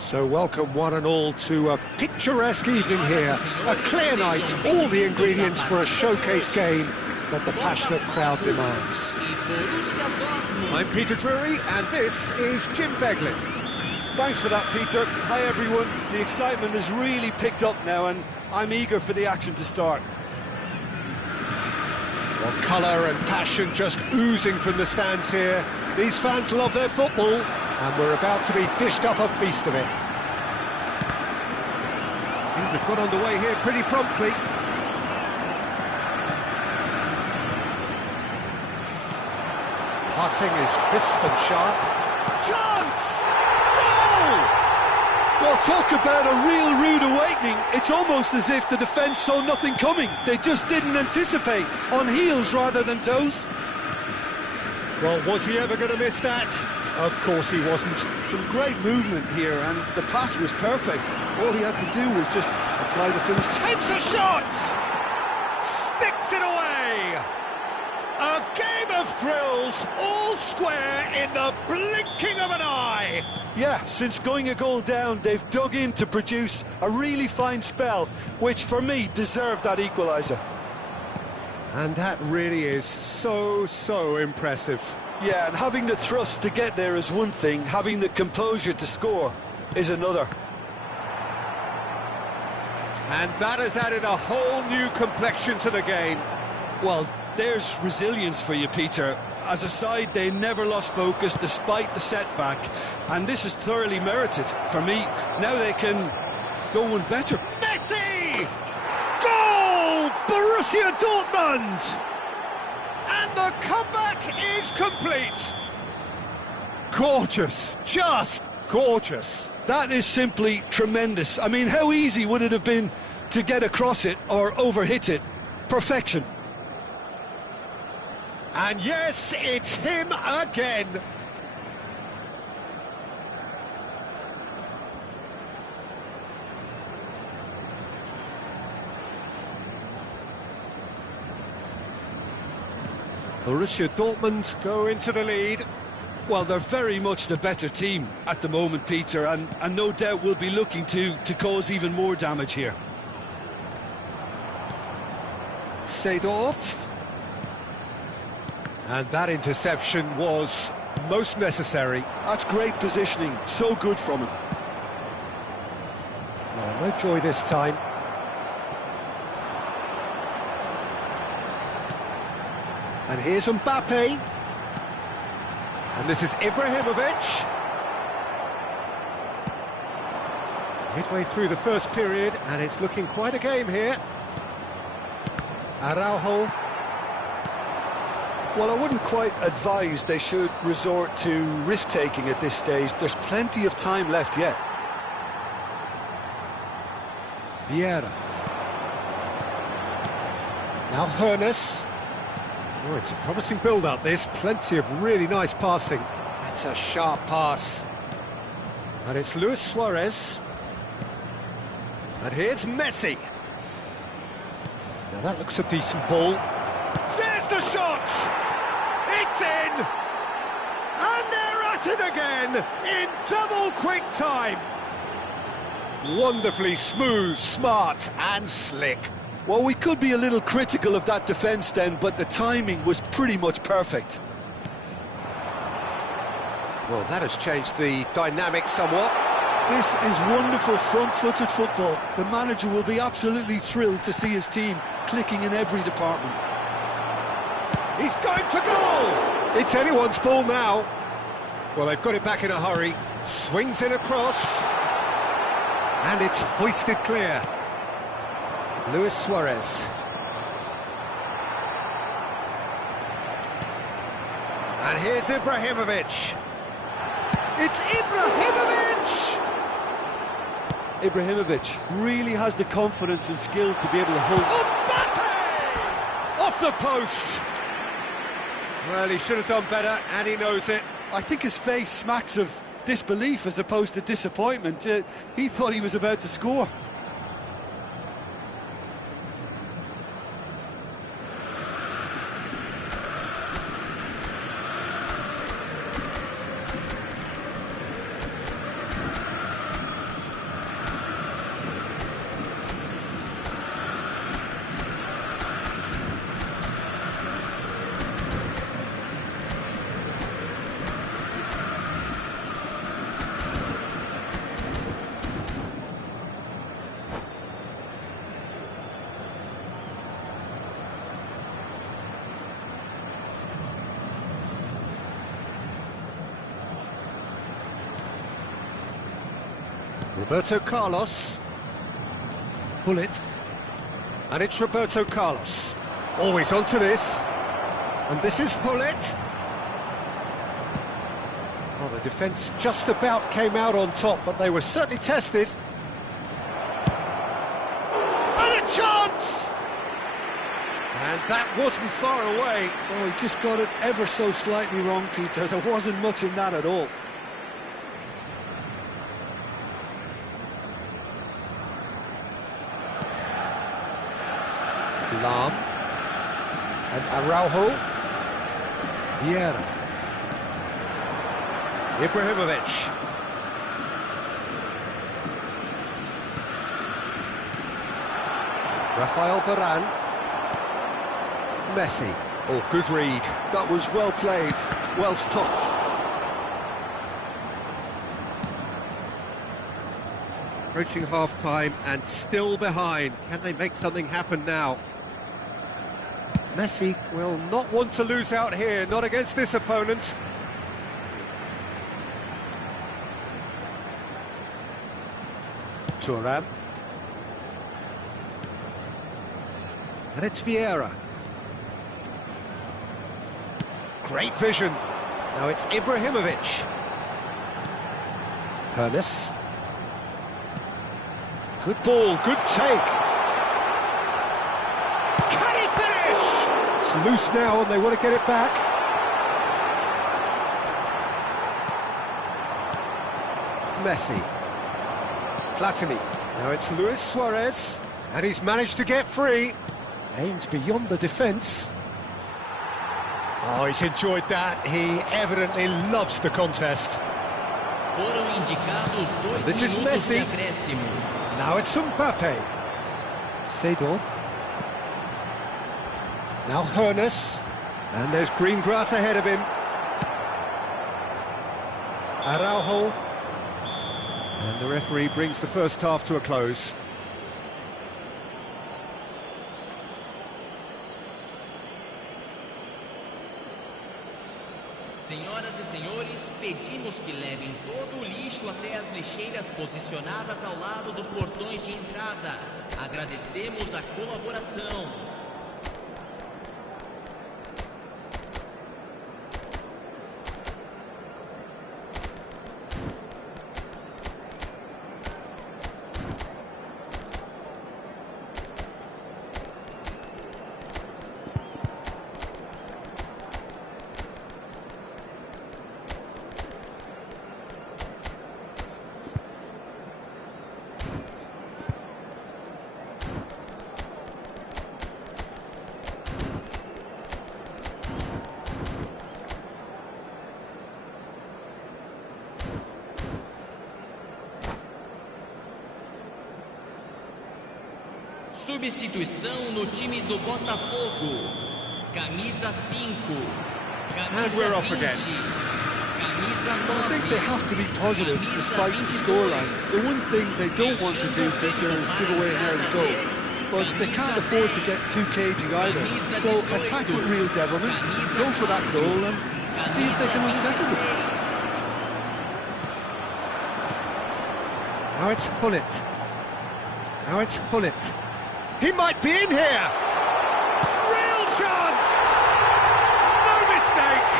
So welcome one and all to a picturesque evening here. A clear night, all the ingredients for a showcase game that the passionate crowd demands. I'm Peter Drury and this is Jim Beglin. Thanks for that, Peter. Hi everyone. The excitement has really picked up now and I'm eager for the action to start. Well, colour and passion just oozing from the stands here. These fans love their football, and we're about to be dished up a feast of it. Things have got underway here pretty promptly. Passing is crisp and sharp. Chance! Goal! Well, talk about a real rude awakening. It's almost as if the defence saw nothing coming. They just didn't anticipate, on heels rather than toes. Well, was he ever going to miss that? Of course he wasn't. Some great movement here, and the pass was perfect. All he had to do was just apply the finish. Takes a shot! Sticks it away! A game of thrills, all square in the blinking of an eye! Yeah, since going a goal down, they've dug in to produce a really fine spell, which for me deserved that equaliser. And that really is so impressive. Yeah, and having the thrust to get there is one thing, having the composure to score is another. And that has added a whole new complexion to the game. Well, there's resilience for you, Peter. As a side, they never lost focus despite the setback, and this is thoroughly merited. For me, now they can go one better. Messi! Goal! Borussia Dortmund! And the comeback is complete. Gorgeous, just gorgeous. That is simply tremendous. I mean, how easy would it have been to get across it or overhit it? Perfection. And yes, it's him again. Borussia Dortmund go into the lead. Well, they're very much the better team at the moment, Peter, and no doubt will be looking to cause even more damage here. Seedorf. And that interception was most necessary. That's great positioning, so good from him. Well, no joy this time. And here's Mbappe. And this is Ibrahimovic. Midway through the first period, and it's looking quite a game here. Araujo. Well, I wouldn't quite advise they should resort to risk-taking at this stage. There's plenty of time left yet. Vieira. Now Hoeneß. Oh, it's a promising build-up, this. Plenty of really nice passing. That's a sharp pass. And it's Luis Suarez. And here's Messi. Now that looks a decent ball. There's the shot! It's in! And they're at it again, in double quick time. Wonderfully smooth, smart and slick. Well, we could be a little critical of that defence then, but the timing was pretty much perfect. Well, that has changed the dynamic somewhat. This is wonderful front-footed football. The manager will be absolutely thrilled to see his team clicking in every department. He's going for goal! It's anyone's ball now. Well, they've got it back in a hurry. Swings in across. And it's hoisted clear. Luis Suarez. And here's Ibrahimovic. It's Ibrahimovic! Ibrahimovic really has the confidence and skill to be able to hold... Mbappe! Off the post! Well, he should have done better, and he knows it. I think his face smacks of disbelief as opposed to disappointment. He thought he was about to score. Roberto Carlos. Gullit. And it's Roberto Carlos. Always onto this. And this is Gullit. Well, the defence just about came out on top, but they were certainly tested. And a chance! And that wasn't far away. Oh, he just got it ever so slightly wrong, Peter. There wasn't much in that at all. Lahm. And Araujo. Vieira. Ibrahimovic. Rafael Varane. Messi. Oh, good read. That was well played, well stopped. Approaching half-time and still behind. Can they make something happen now? Messi will not want to lose out here, not against this opponent. Thuram. And it's Vieira. Great vision. Now it's Ibrahimovic. Hoeneß. Good ball, good take. Can he finish? It's loose now and they want to get it back. Messi. Platini. Now it's Luis Suarez. And he's managed to get free. Aims beyond the defence. Oh, he's enjoyed that. He evidently loves the contest. And this is Messi. Now it's Mbappe. Seedorf. Now Hoeneß. And there's green grass ahead of him. Araujo. And the referee brings the first half to a close. Senhoras e senhores, pedimos que levem todo o lixo até as lixeiras posicionadas ao lado dos portões de entrada. Agradecemos a colaboração. Substituição no time do Botafogo. Camisa 5. And we're off again. I think they have to be positive despite the scoreline. The one thing they don't want to do, Peter, is give away an early goal. But they can't afford to get too cagey either. So attack with real devilment, go for that goal and see if they can unsettle them. Now it's Gullit. Now it's Gullit. He might be in here! Real chance! No mistake!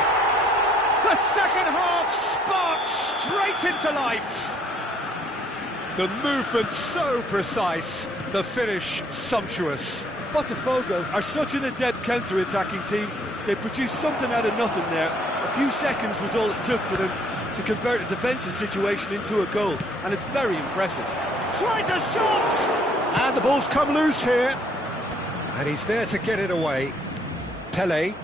The second half sparks straight into life! The movement so precise, the finish sumptuous. Botafogo are such an adept counter-attacking team. They produced something out of nothing there. A few seconds was all it took for them to convert a defensive situation into a goal, and it's very impressive. Tries a shot! And the ball's come loose here. And he's there to get it away. Pelé.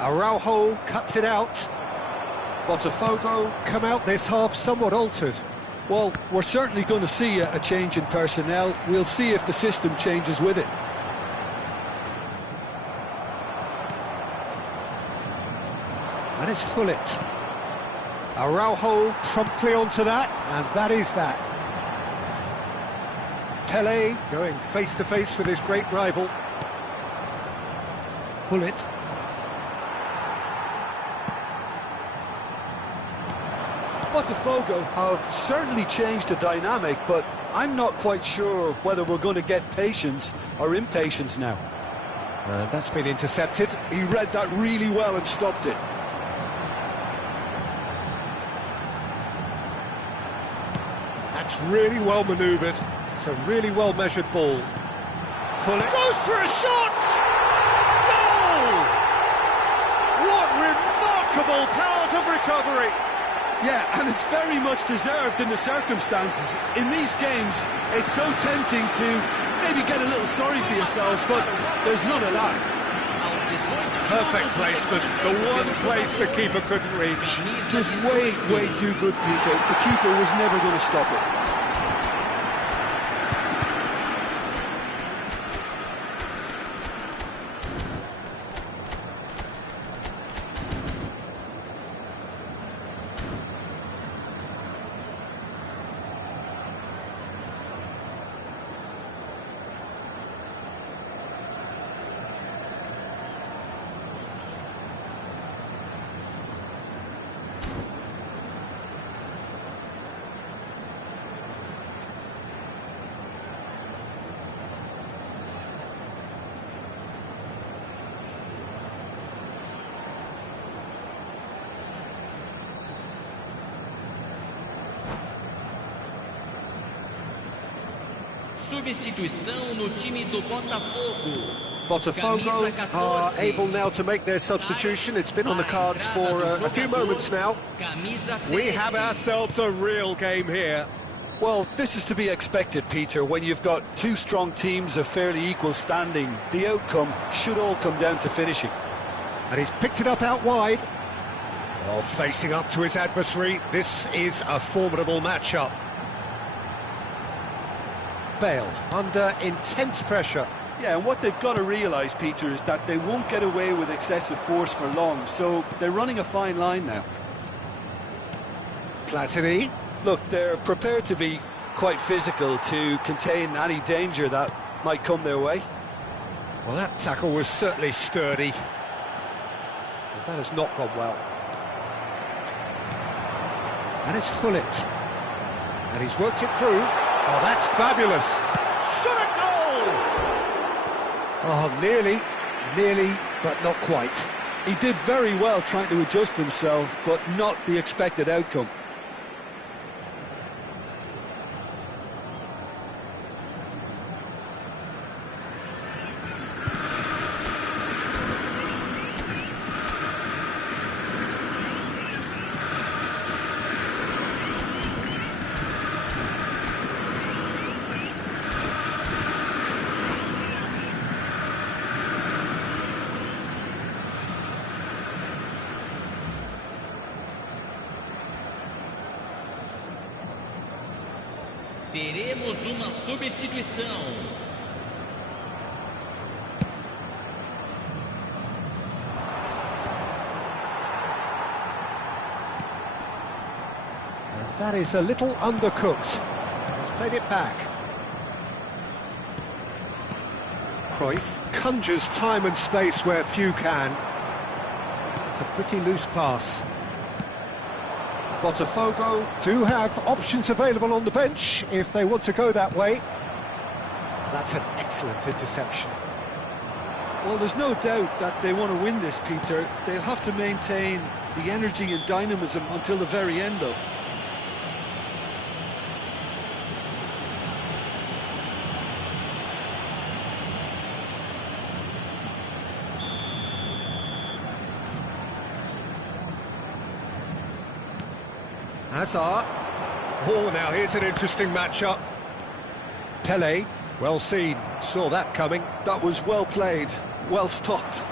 Araujo cuts it out. Botafogo come out this half somewhat altered. Well, we're certainly going to see a change in personnel. We'll see if the system changes with it. And it's Gullit. Araujo promptly onto that, and that is that. Pelé going face-to-face with his great rival. Gullit. Botafogo have certainly changed the dynamic, but I'm not quite sure whether we're going to get patience or impatience now. That's been intercepted. He read that really well and stopped it. That's really well manoeuvred. It's a really well measured ball. Gullit goes for a shot! Goal! What remarkable powers of recovery! Yeah, and it's very much deserved in the circumstances. In these games, it's so tempting to maybe get a little sorry for yourselves, but there's none of that. Perfect placement, the one place the keeper couldn't reach. Just way too good, Peter. The keeper was never going to stop it. Substituição no time do Botafogo. Botafogo are able now to make their substitution. It's been on the cards for a few moments now. We have ourselves a real game here. Well, this is to be expected, Peter. When you've got two strong teams of fairly equal standing, the outcome should all come down to finishing. And he's picked it up out wide. Well, facing up to his adversary, this is a formidable matchup. Bale under intense pressure. Yeah, and what they've got to realise, Peter, is that they won't get away with excessive force for long, so they're running a fine line now. Platini. Look, they're prepared to be quite physical to contain any danger that might come their way. Well, that tackle was certainly sturdy. But that has not gone well. And it's Gullit. And he's worked it through. Oh, that's fabulous. Shot a goal! Oh, nearly, but not quite. He did very well trying to adjust himself, but not the expected outcome. Teremos uma substituição. And that is a little undercooked. He's played it back. Cruyff conjures time and space where few can. It's a pretty loose pass. Botafogo do have options available on the bench if they want to go that way. That's an excellent interception. Well, there's no doubt that they want to win this, Peter. They'll have to maintain the energy and dynamism until the very end, though. Hazard. Oh, now here's an interesting matchup. Pele, well seen, saw that coming. That was well played, well stopped.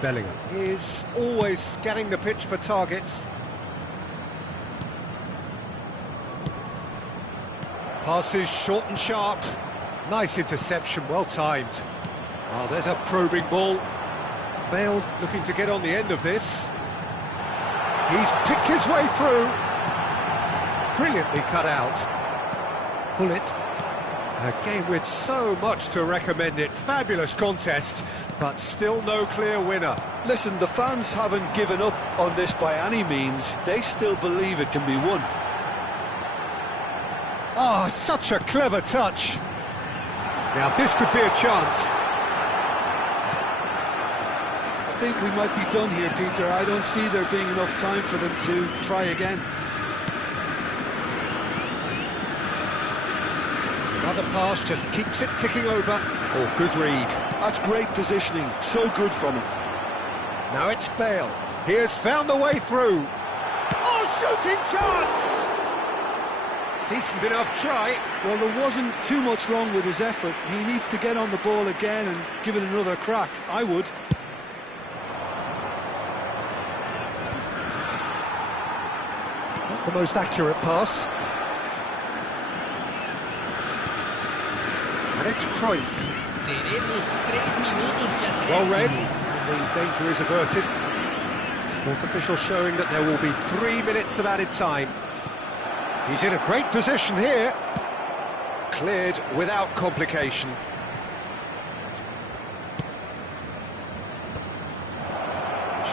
Bellingham is always scanning the pitch for targets. Passes short and sharp. Nice interception, well timed. Oh, there's a probing ball. Bale looking to get on the end of this. He's picked his way through. Brilliantly cut out. Gullit. A game with so much to recommend it. Fabulous contest, but still no clear winner. Listen, the fans haven't given up on this by any means. They still believe it can be won. Oh, such a clever touch. Now this could be a chance. I think we might be done here, Peter. I don't see there being enough time for them to try again. Another pass just keeps it ticking over. Oh, good read. That's great positioning. So good from him. Now it's Bale. He has found the way through. Oh, shooting chance! Decent enough try. Well, there wasn't too much wrong with his effort. He needs to get on the ball again and give it another crack. I would. Not the most accurate pass. And it's Cruyff. Teremos 3 minutos de acréscimo. Well read. And the danger is averted. Fourth official showing that there will be 3 minutes of added time. He's in a great position here. Cleared without complication.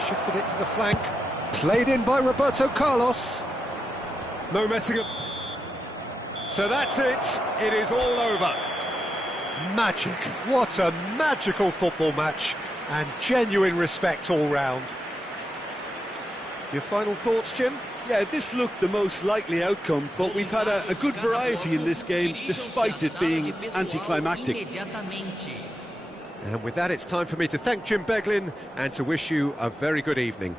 Shifted it to the flank. Played in by Roberto Carlos. No messing up. So that's it. It is all over. Magic. What a magical football match. And genuine respect all round. Your final thoughts, Jim? Yeah, this looked the most likely outcome, but we've had a good variety in this game, despite it being anticlimactic. And with that, it's time for me to thank Jim Beglin and to wish you a very good evening.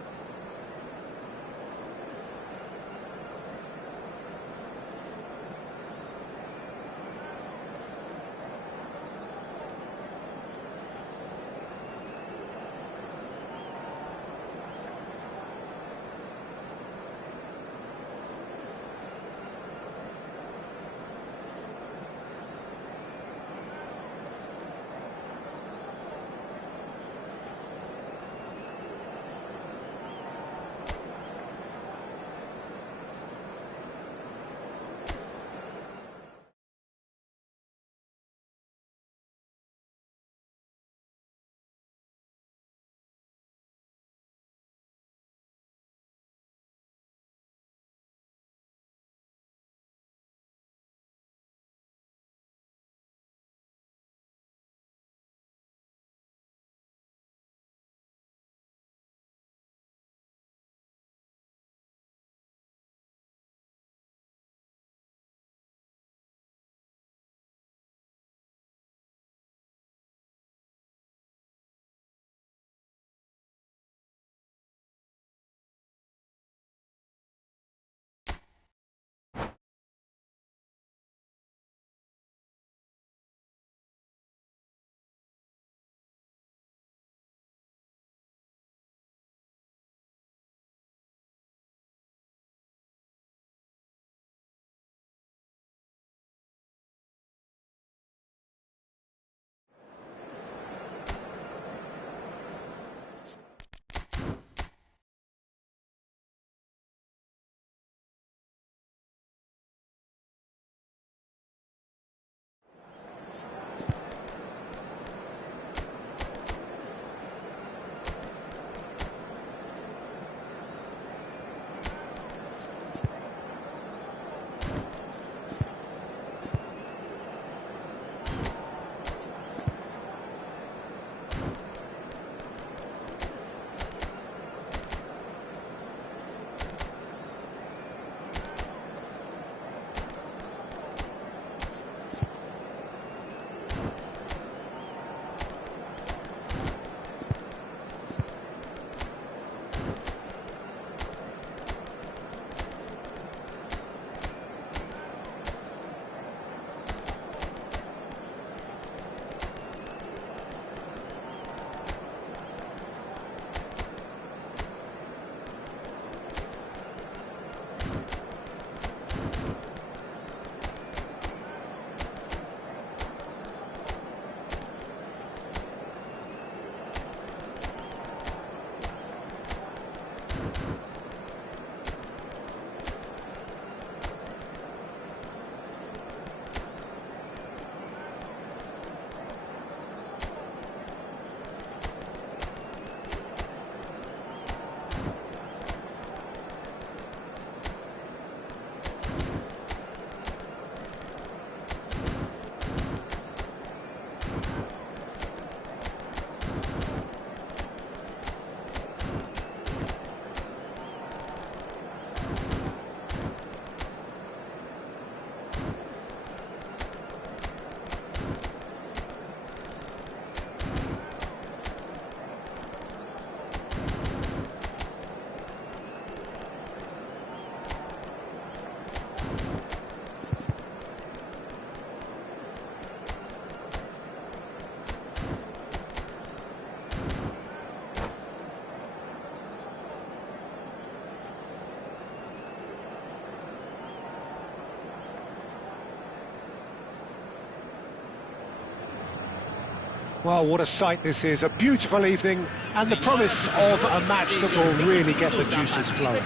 Well, what a sight this is, a beautiful evening, and the promise of a match that will really get the juices flowing.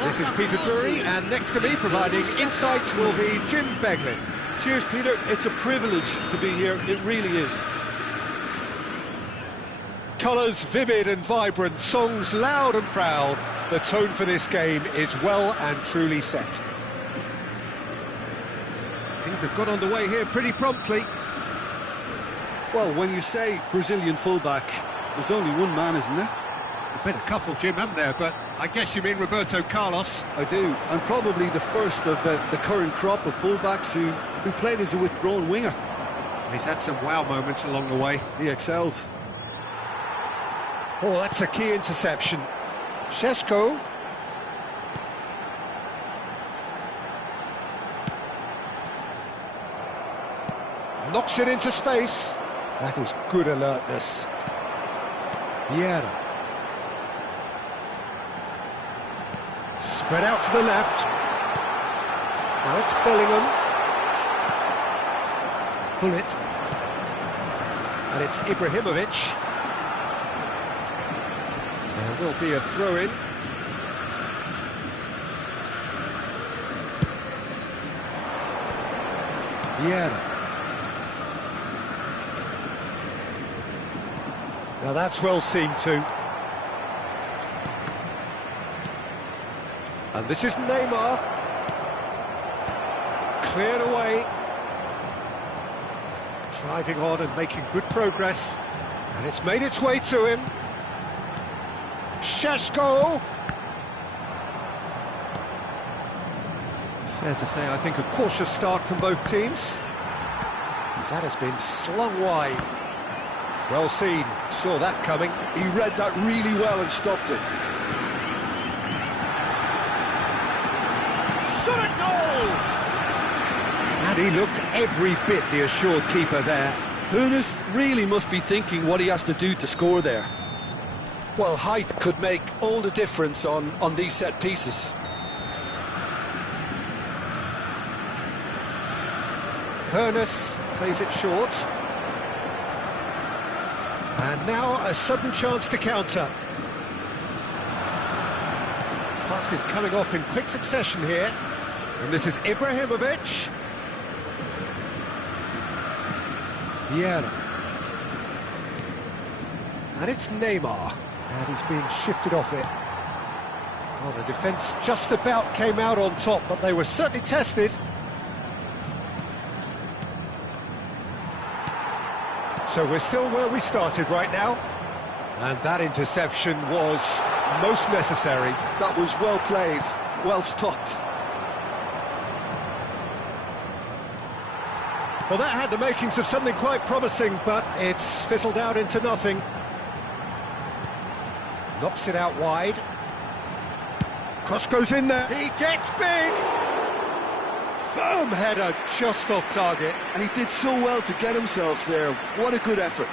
This is Peter Drury, and next to me providing insights will be Jim Beglin. Cheers, Peter. It's a privilege to be here. It really is. Colours vivid and vibrant, songs loud and proud. The tone for this game is well and truly set. Things have got underway here pretty promptly. Well, when you say Brazilian fullback, there's only one man, isn't there? There've been a couple, Jim, haven't there? But I guess you mean Roberto Carlos. I do, and probably the first of the current crop of fullbacks who played as a withdrawn winger. He's had some wow moments along the way. He excels. Oh, that's a key interception. Šeško. Knocks it into space. That is good alertness. Vieira. Spread out to the left. Now it's Bellingham. Bullet. And it's Ibrahimovic. There will be a throw-in. Vieira. Now that's well seen too. And this is Neymar. Cleared away. Driving on and making good progress. And it's made its way to him. Šeško. Fair to say, I think, a cautious start from both teams. That has been slung wide. Well seen, saw that coming. He read that really well and stopped it. Shot a goal! And he looked every bit the assured keeper there. Hoeneß really must be thinking what he has to do to score there. Well, height could make all the difference on these set pieces. Hoeneß plays it short. And now a sudden chance to counter. Pass is coming off in quick succession here. And this is Ibrahimovic. Vieira. And it's Neymar. And he's being shifted off it. Well, the defence just about came out on top, but they were certainly tested. So we're still where we started right now. And that interception was most necessary. That was well played, well stopped. Well, that had the makings of something quite promising, but it's fizzled out into nothing. Knocks it out wide. Cross goes in there. He gets big. Firm header just off target. And he did so well to get himself there. What a good effort.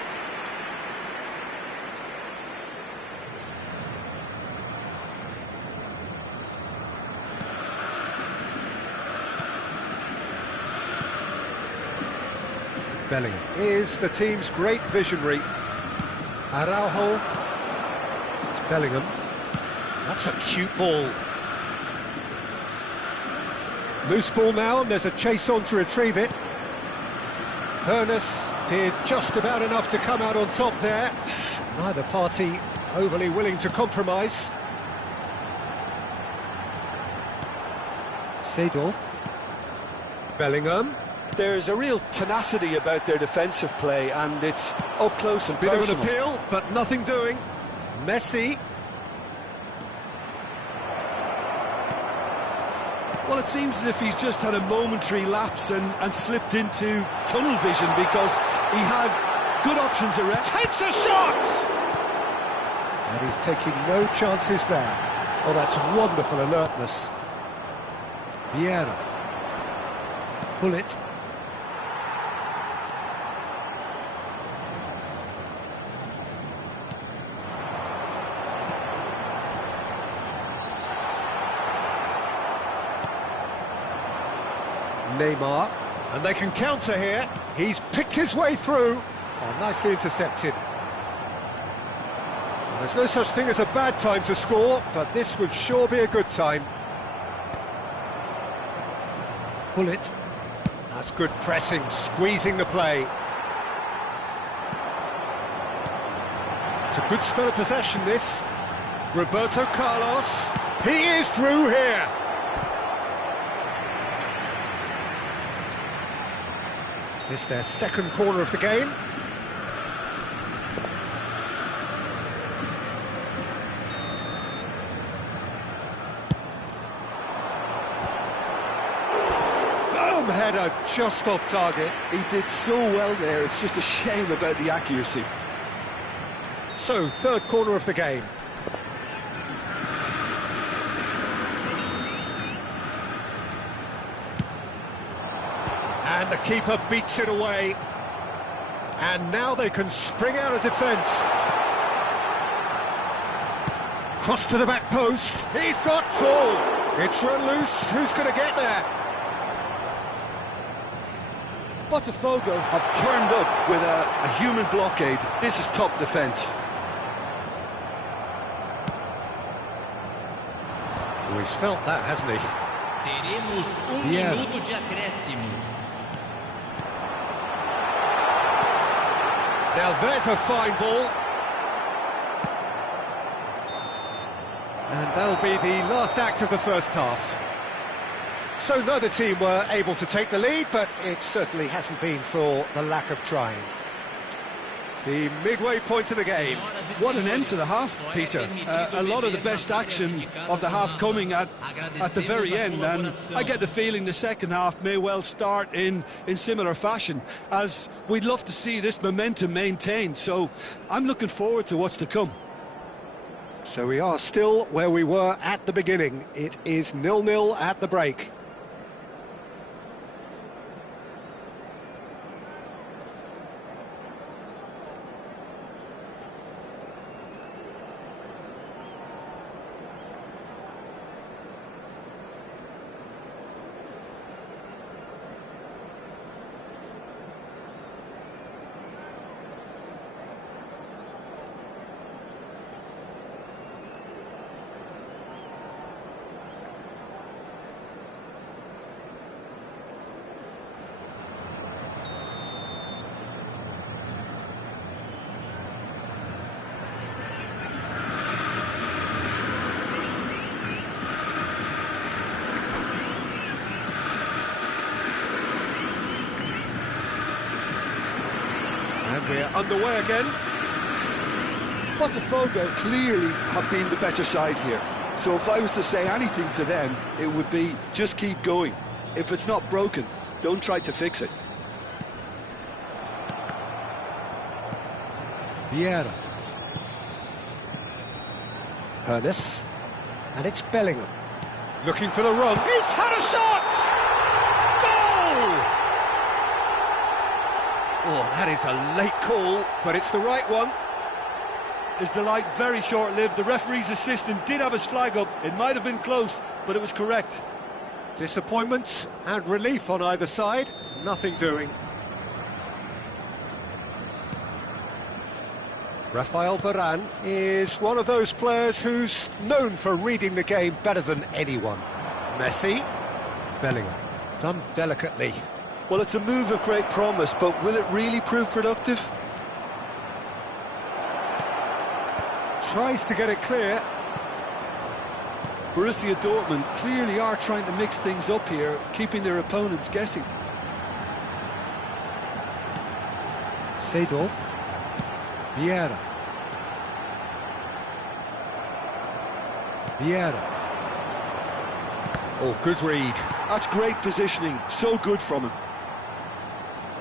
Bellingham is the team's great visionary. Araujo. It's Bellingham. That's a cute ball. Loose ball now, and there's a chase on to retrieve it. Hoeneß did just about enough to come out on top there. Neither party overly willing to compromise. Seedorf. Bellingham. There's a real tenacity about their defensive play, and it's up close and Bit personal. of an appeal, but nothing doing. Messi. Well, it seems as if he's just had a momentary lapse and slipped into tunnel vision, because he had good options around. Takes a shot! And he's taking no chances there. Oh, that's wonderful alertness. Vieira. Bullet. Neymar, and they can counter here. He's picked his way through. Oh, nicely intercepted. Well, there's no such thing as a bad time to score, but this would sure be a good time. Pull it. That's good pressing, squeezing the play. It's a good spell of possession, this. Roberto Carlos. He is through here. It's their second corner of the game. Firm header just off target. He did so well there, it's just a shame about the accuracy. So, third corner of the game. And the keeper beats it away. And now they can spring out of defence. Cross to the back post. He's got full. It's run loose. Who's going to get there? Botafogo have turned up with a human blockade. This is top defence. Oh, he's felt that, hasn't he? Teremos minuto de acréscimo. Now there's a fine ball. And that'll be the last act of the first half. So neither team were able to take the lead, but it certainly hasn't been for the lack of trying. The midway point of the game. What an end to the half, Peter. A lot of the best action of the half coming at the very end, and I get the feeling the second half may well start in similar fashion, as we'd love to see this momentum maintained, so I'm looking forward to what's to come. So we are still where we were at the beginning. It is 0-0 at the break. And we're underway again. Botafogo clearly have been the better side here. So if I was to say anything to them, it would be just keep going. If it's not broken, don't try to fix it. Vieira. Hoeneß. And it's Bellingham. Looking for the run. He's had a shot! Goal! Oh, that is a late call, but it's the right one. Is the light very short-lived? The referee's assistant did have his flag up. It might have been close, but it was correct. Disappointment and relief on either side. Nothing doing. Rafael Varane is one of those players who's known for reading the game better than anyone. Messi. Bellingham. Done delicately. Well, it's a move of great promise, but will it really prove productive? Tries to get it clear. Borussia Dortmund clearly are trying to mix things up here, keeping their opponents guessing. Seedorf. Vieira. Vieira. Oh, good read. That's great positioning, so good from him.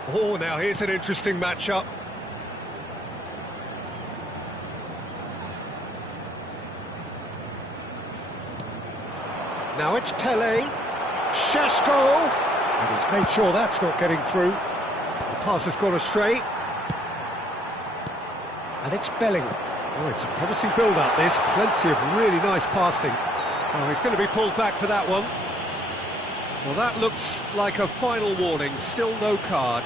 Oh, now here's an interesting matchup. Now it's Pele. Šeško. And he's made sure that's not getting through. The pass has gone astray. And it's Bellingham. Oh, it's a promising build-up, this. Plenty of really nice passing. Oh, he's going to be pulled back for that one. Well, that looks like a final warning. Still no card.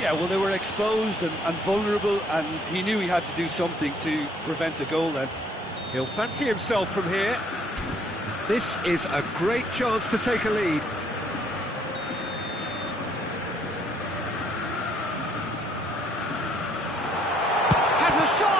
Yeah, well, they were exposed and vulnerable, and he knew he had to do something to prevent a goal then. He'll fancy himself from here. This is a great chance to take a lead. Has a shot!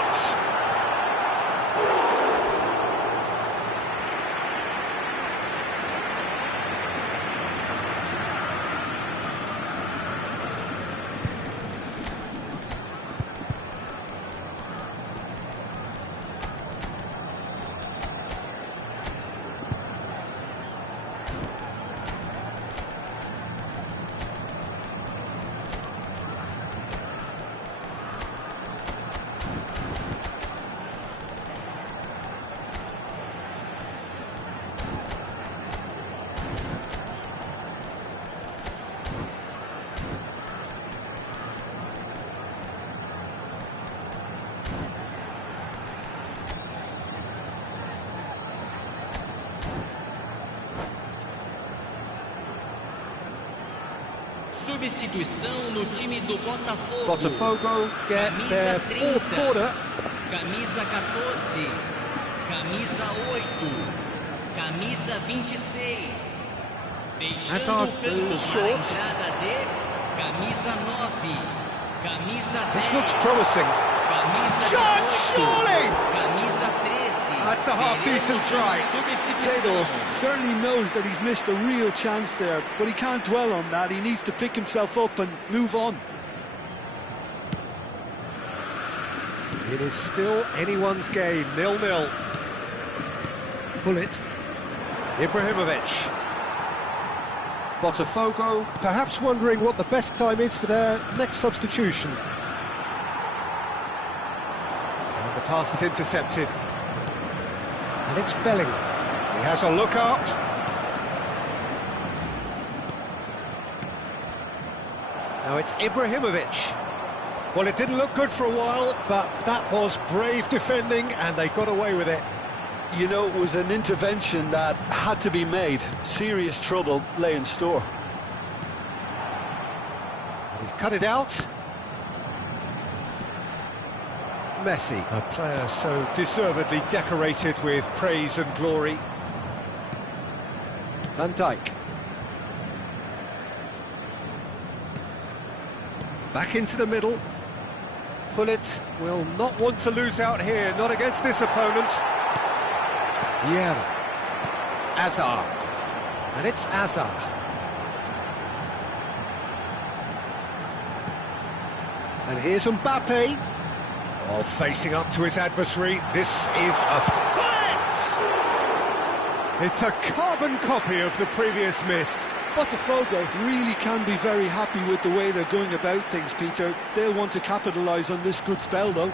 Substituição no time do Botafogo. Botafogo get Camisa their 30, fourth corner. Camisa 14, Camisa 8, Camisa 26. Deixando o campo para a entrada de Camisa 9, Camisa 10. This looks promising. Camisa Shot, 18, surely! Camisa 13. That's a half-decent try. Seidel certainly knows that he's missed a real chance there, but he can't dwell on that. He needs to pick himself up and move on. It is still anyone's game, 0-0. Bullet. Ibrahimovic. Botafogo, perhaps wondering what the best time is for their next substitution. And the pass is intercepted. And it's Bellingham. He has a look up. Now it's Ibrahimovic. Well, it didn't look good for a while, but that was brave defending, and they got away with it. You know, it was an intervention that had to be made. Serious trouble lay in store. He's cut it out. Messi, a player so deservedly decorated with praise and glory. Van Dijk. Back into the middle. Pullet will not want to lose out here, not against this opponent. Yeah. Azar. And it's Azar. And here's Mbappe. Oh, facing up to his adversary. This is a threat! It's a carbon copy of the previous miss. Botafogo really can be very happy with the way they're going about things, Peter. They'll want to capitalise on this good spell, though.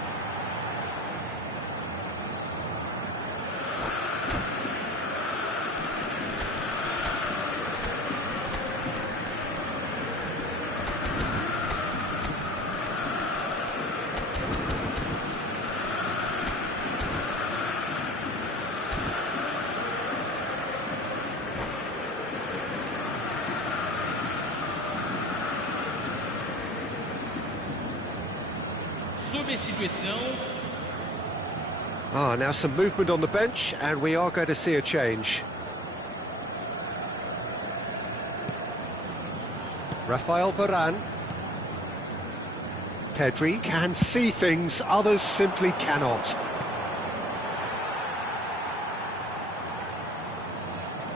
Substituição. Now some movement on the bench, and we are going to see a change. Rafael Varane. Pedri can see things others simply cannot.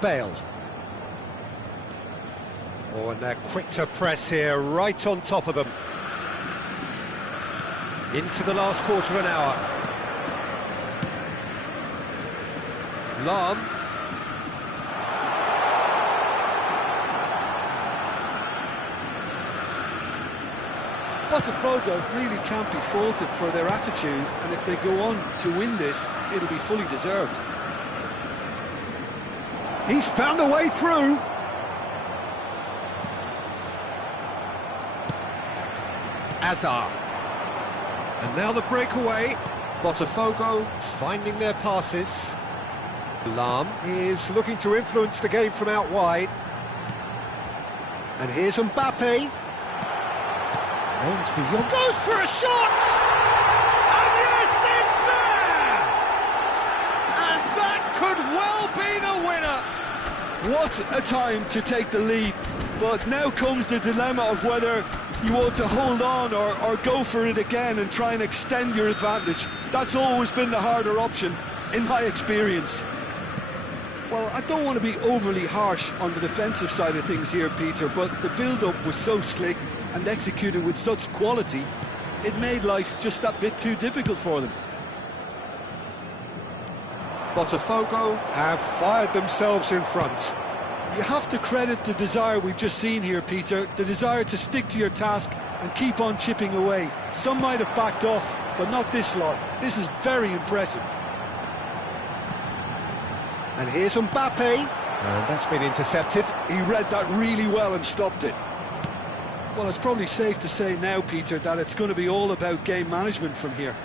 Bale. Oh, and they're quick to press here, right on top of them. Into the last quarter of an hour. Lahm. Botafogo really can't be faulted for their attitude, and if they go on to win this, it'll be fully deserved. He's found a way through. Azar. And now the breakaway. Botafogo finding their passes. Lahm is looking to influence the game from out wide. And here's Mbappe. Aims beyond, goes for a shot! And yes, it's there! And that could well be the winner! What a time to take the lead, but now comes the dilemma of whether you want to hold on or go for it again and try and extend your advantage. That's always been the harder option, in my experience. Well, I don't want to be overly harsh on the defensive side of things here, Peter, but the build-up was so slick and executed with such quality, it made life just that bit too difficult for them. Botafogo have fired themselves in front. You have to credit the desire we've just seen here, Peter, the desire to stick to your task and keep on chipping away. Some might have backed off, but not this lot. This is very impressive. And here's Mbappe, and that's been intercepted. He read that really well and stopped it. Well, it's probably safe to say now, Peter, that it's going to be all about game management from here.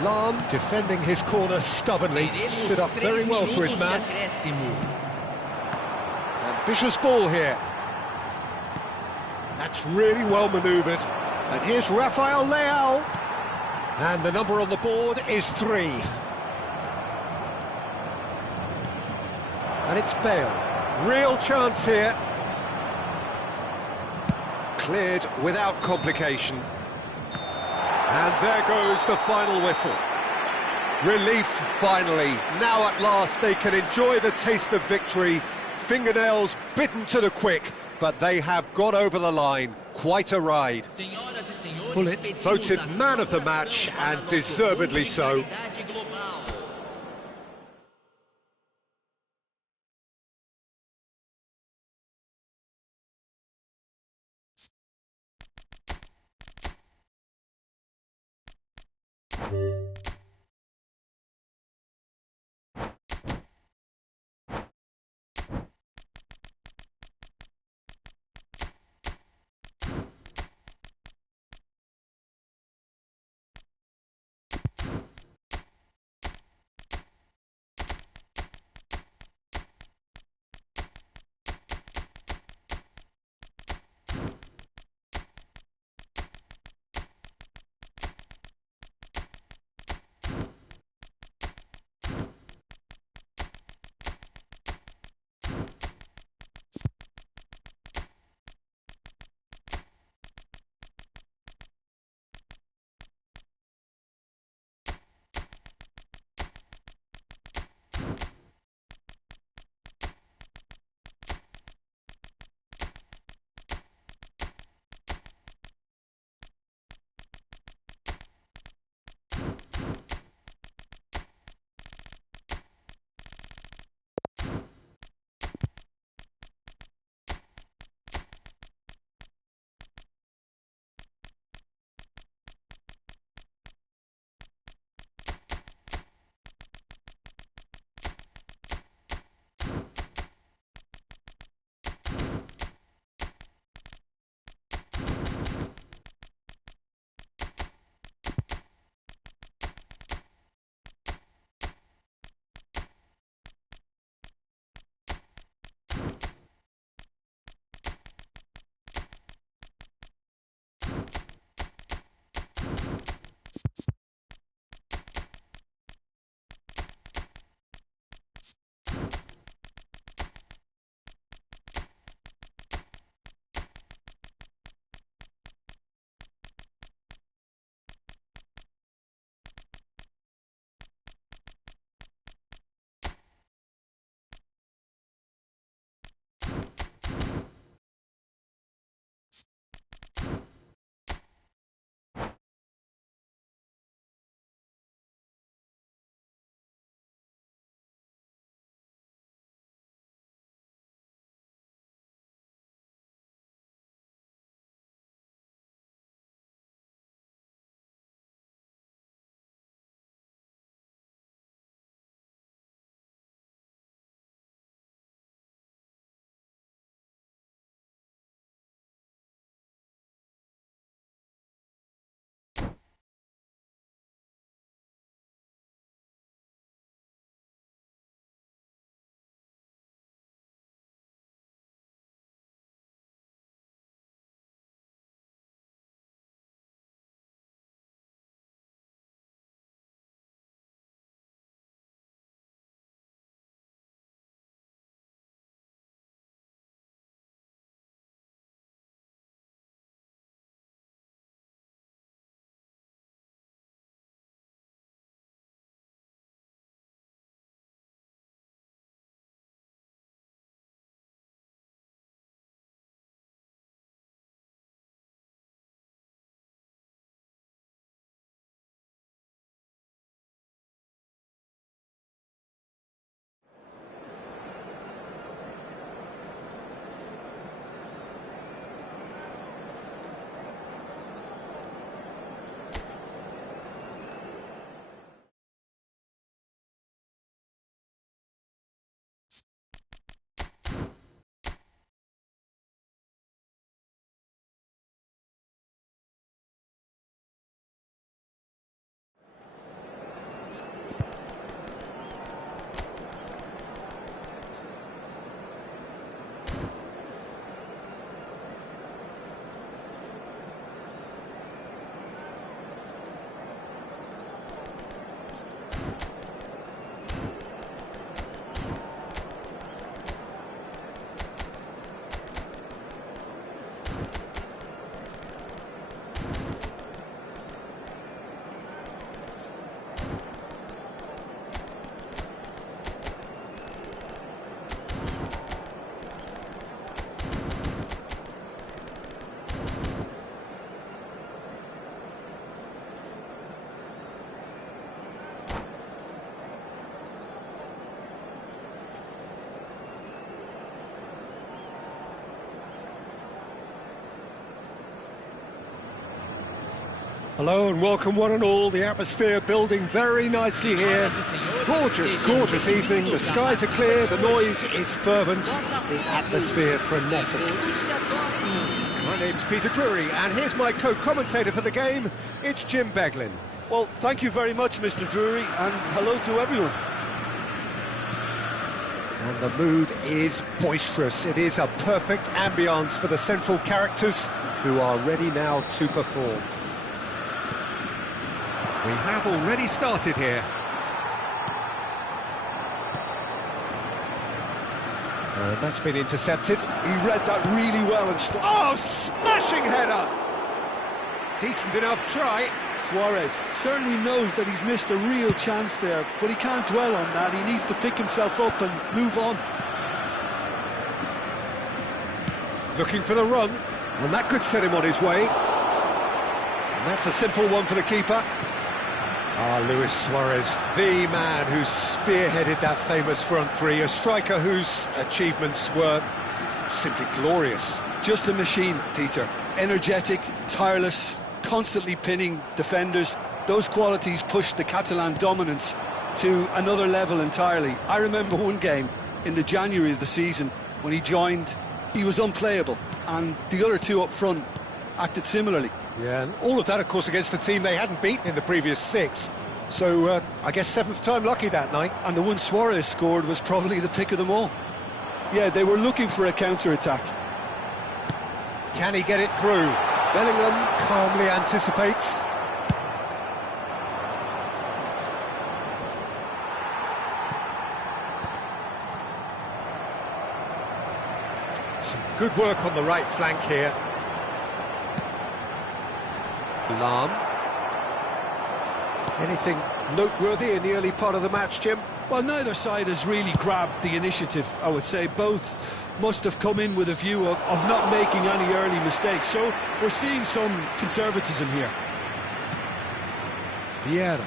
Lahm defending his corner stubbornly, stood up very well to his man. Ambitious ball here. And that's really well manoeuvred. And here's Rafael Leao. And the number on the board is 3. And it's Bale. Real chance here. Cleared without complication. And there goes the final whistle. Relief, finally. Now at last they can enjoy the taste of victory. Fingernails bitten to the quick, but they have got over the line. Quite a ride. Gullit voted man of the match, and deservedly so. Hello and welcome one and all. The atmosphere building very nicely here. Gorgeous, gorgeous evening. The skies are clear, the noise is fervent, the atmosphere frenetic. My name's Peter Drury and here's my co-commentator for the game. It's Jim Beglin. Well, thank you very much, Mr. Drury, and hello to everyone. And the mood is boisterous. It is a perfect ambience for the central characters who are ready now to perform. We have already started here. That's been intercepted. He read that really well and Oh, smashing header! Decent enough try. Suarez certainly knows that he's missed a real chance there, but he can't dwell on that. He needs to pick himself up and move on. Looking for the run, and that could set him on his way. And that's a simple one for the keeper. Luis Suarez, the man who spearheaded that famous front three, a striker whose achievements were simply glorious. Just a machine, Peter. Energetic, tireless, constantly pinning defenders. Those qualities pushed the Catalan dominance to another level entirely. I remember one game in the January of the season when he joined, he was unplayable, and the other two up front acted similarly. Yeah, and all of that, of course, against the team they hadn't beaten in the previous 6. So, I guess 7th time lucky that night. And the one Suarez scored was probably the pick of them all. Yeah, they were looking for a counter-attack. Can he get it through? Bellingham calmly anticipates. Some good work on the right flank here. Lahm. Anything noteworthy in the early part of the match, Jim? Well, neither side has really grabbed the initiative, I would say. Both must have come in with a view of not making any early mistakes. So we're seeing some conservatism here. Vieira.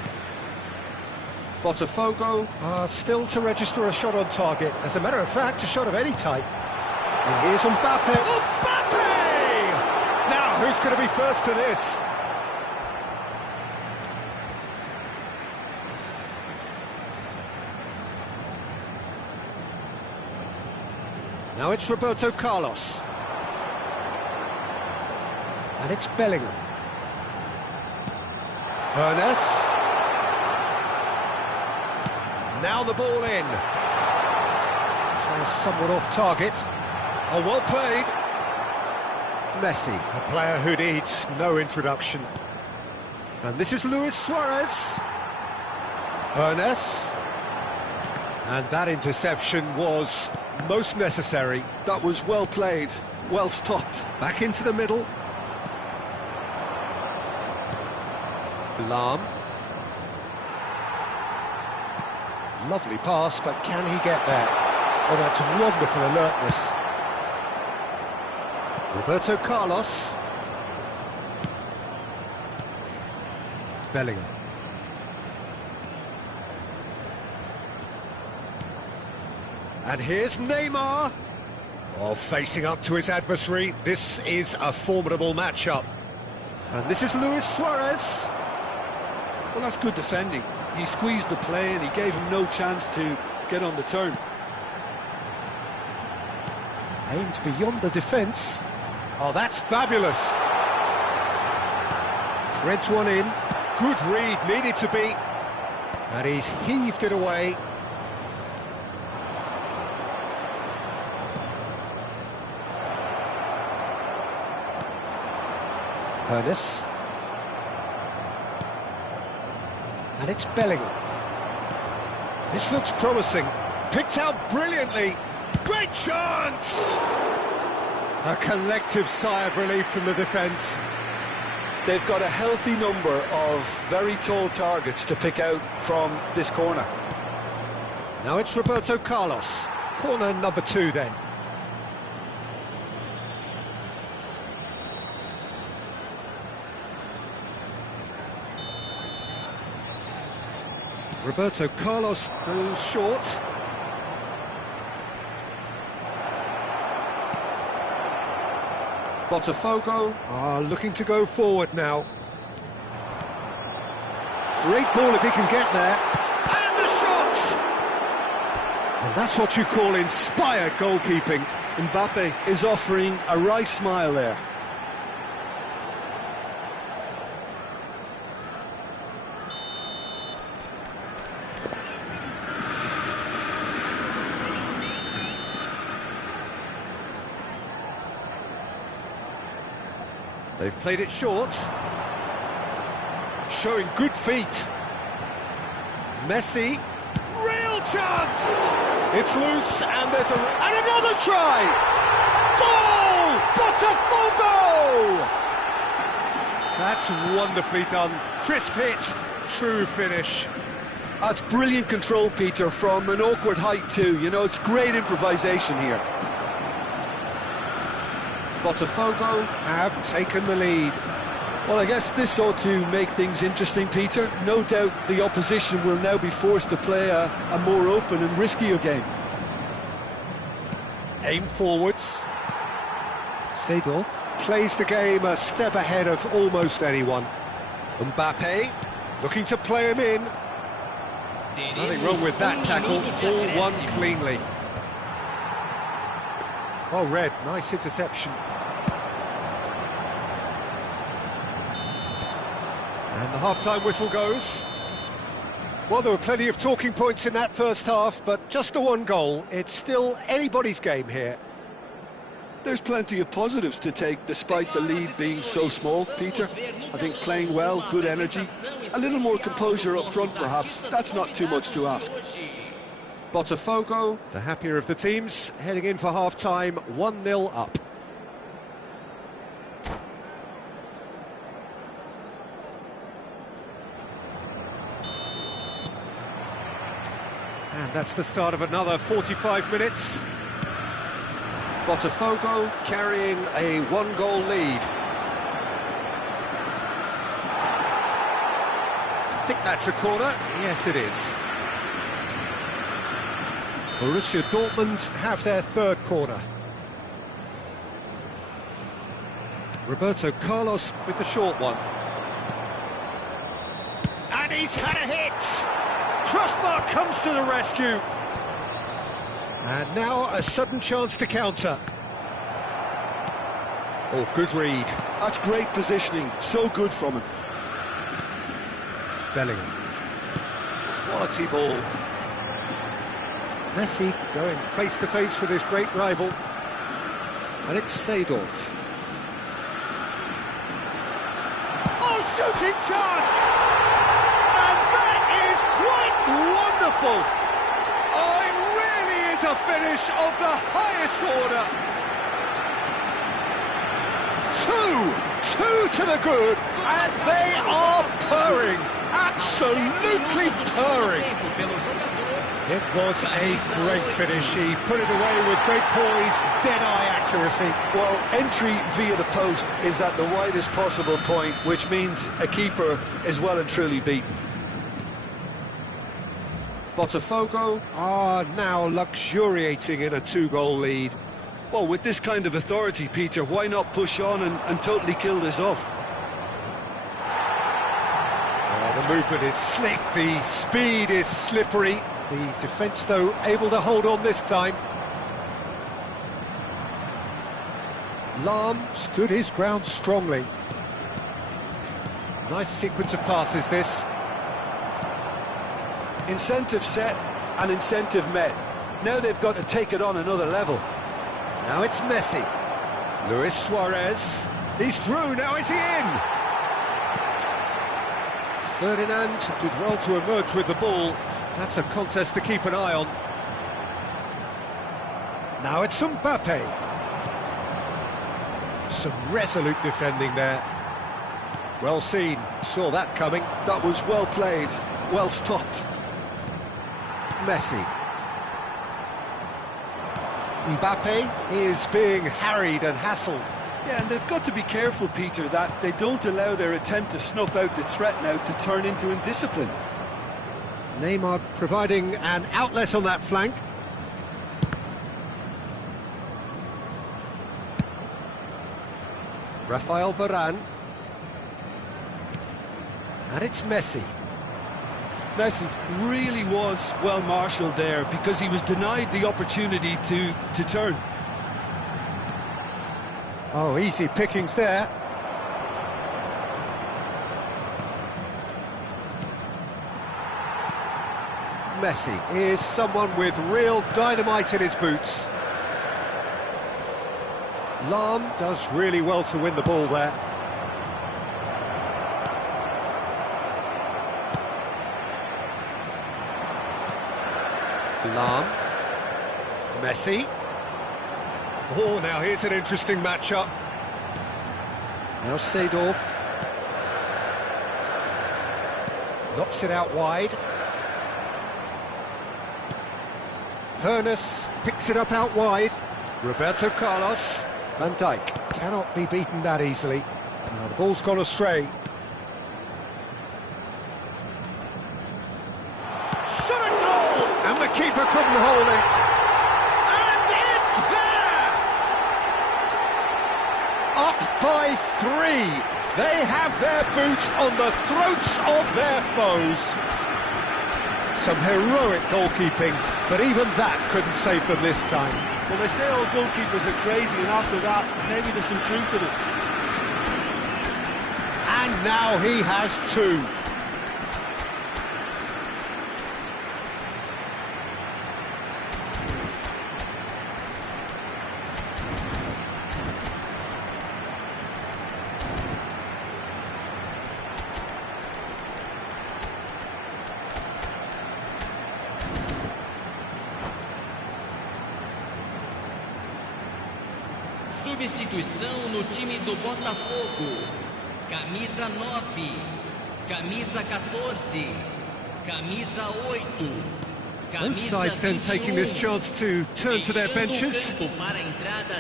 Botafogo are still to register a shot on target. As a matter of fact, a shot of any type. And here's Mbappe. Mbappe! Now, who's going to be first to this? Now it's Roberto Carlos. And it's Bellingham. Ernest. Now the ball in. Somewhat off target. Oh, well played. Messi, a player who needs no introduction. And this is Luis Suarez. Ernest. And that interception was most necessary. That was well played, well stopped. Back into the middle. Lahm. Lovely pass, but can he get there? Oh, that's wonderful alertness. Roberto Carlos. Bellingham. And here's Neymar. Oh, facing up to his adversary. This is a formidable matchup. And this is Luis Suarez. Well, that's good defending. He squeezed the play and he gave him no chance to get on the turn. Aimed beyond the defence. Oh, that's fabulous. Threads one in. Good read, needed to be. And he's heaved it away. Ernest. And it's Bellingham. This looks promising. Picked out brilliantly. Great chance! A collective sigh of relief from the defence. They've got a healthy number of very tall targets to pick out from this corner. Now it's Roberto Carlos. Corner number 2 then. Roberto Carlos goes short. Botafogo are looking to go forward now. Great ball if he can get there. And the shot! And that's what you call inspired goalkeeping. Mbappe is offering a wry smile there. They've played it short. Showing good feet. Messi. Real chance! It's loose and there's and another try! Goal! Botafogo! That's wonderfully done. Crisp hit, true finish. That's brilliant control, Peter, from an awkward height too. You know, it's great improvisation here. Botafogo have taken the lead. Well, I guess this ought to make things interesting, Peter. No doubt the opposition will now be forced to play a more open and riskier game. Aim forwards. Seedorf plays the game a step ahead of almost anyone. Mbappe looking to play him in. Nothing wrong with that tackle, all won cleanly. Well read, nice interception. And the half-time whistle goes. Well, there were plenty of talking points in that first half, but just the one goal. It's still anybody's game here. There's plenty of positives to take despite the lead being so small, Peter. I think playing well, good energy, a little more composure up front perhaps, that's not too much to ask. Botafogo, the happier of the teams, heading in for half-time, 1-0 up. And that's the start of another 45 minutes. Botafogo carrying a one-goal lead. I think that's a corner. Yes, it is. Borussia Dortmund have their third corner. Roberto Carlos with the short one. And he's had a hit! Crossbar comes to the rescue. And now a sudden chance to counter. Oh, good read. That's great positioning, so good from him. Bellingham. Quality ball. Messi going face-to-face with his great rival. And it's Seedorf. Oh, shooting chance! And that is quite wonderful! Oh, it really is a finish of the highest order! Two to the good, and they are purring! Absolutely purring! It was a great finish. He put it away with great poise, dead-eye accuracy. Well, entry via the post is at the widest possible point, which means a keeper is well and truly beaten. Botafogo are now luxuriating in a two-goal lead. Well, with this kind of authority, Peter, why not push on and totally kill this off? Oh, the movement is slick, the speed is slippery. The defence, though, able to hold on this time. Lahm stood his ground strongly. Nice sequence of passes, this. Incentive set and incentive met. Now they've got to take it on another level. Now it's Messi. Luis Suarez. He's through, now is he in? Ferdinand did well to emerge with the ball. That's a contest to keep an eye on. Now it's Mbappe. Some resolute defending there. Well seen, saw that coming. That was well played, well stopped. Messi. Mbappe is being harried and hassled. Yeah, and they've got to be careful, Peter, that they don't allow their attempt to snuff out the threat now to turn into indiscipline. Neymar providing an outlet on that flank. Rafael Varane. And it's Messi. Messi really was well marshalled there because he was denied the opportunity to turn. Oh, easy pickings there. Messi is someone with real dynamite in his boots. Lahm does really well to win the ball there. Lahm. Messi. Oh, now here's an interesting matchup. Now Seedorf. Knocks it out wide. Hoeneß picks it up out wide. Roberto Carlos. Van Dijk cannot be beaten that easily. Now the ball's gone astray. Shot a goal! And the keeper couldn't hold it. And it's there! Up by 3. They have their boot on the throats of their foes. Some heroic goalkeeping, but even that couldn't save them this time. Well, they say all goalkeepers are crazy, and after that, maybe there's some truth in it. And now he has 2. Substituição no time do Botafogo. Camisa 9, camisa 14, camisa 8. Both sides then taking this chance to turn to their benches.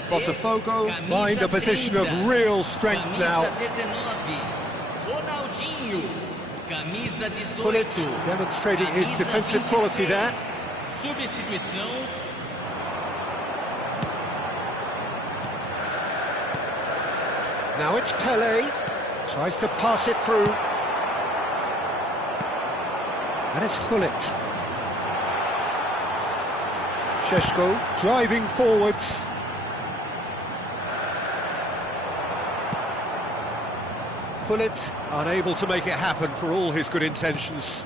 Botafogo find a position of real strength now. Gullit demonstrating his defensive quality there. Substituição. Now it's Pelé, tries to pass it through. And it's Gullit. Šeško driving forwards. Gullit unable to make it happen for all his good intentions.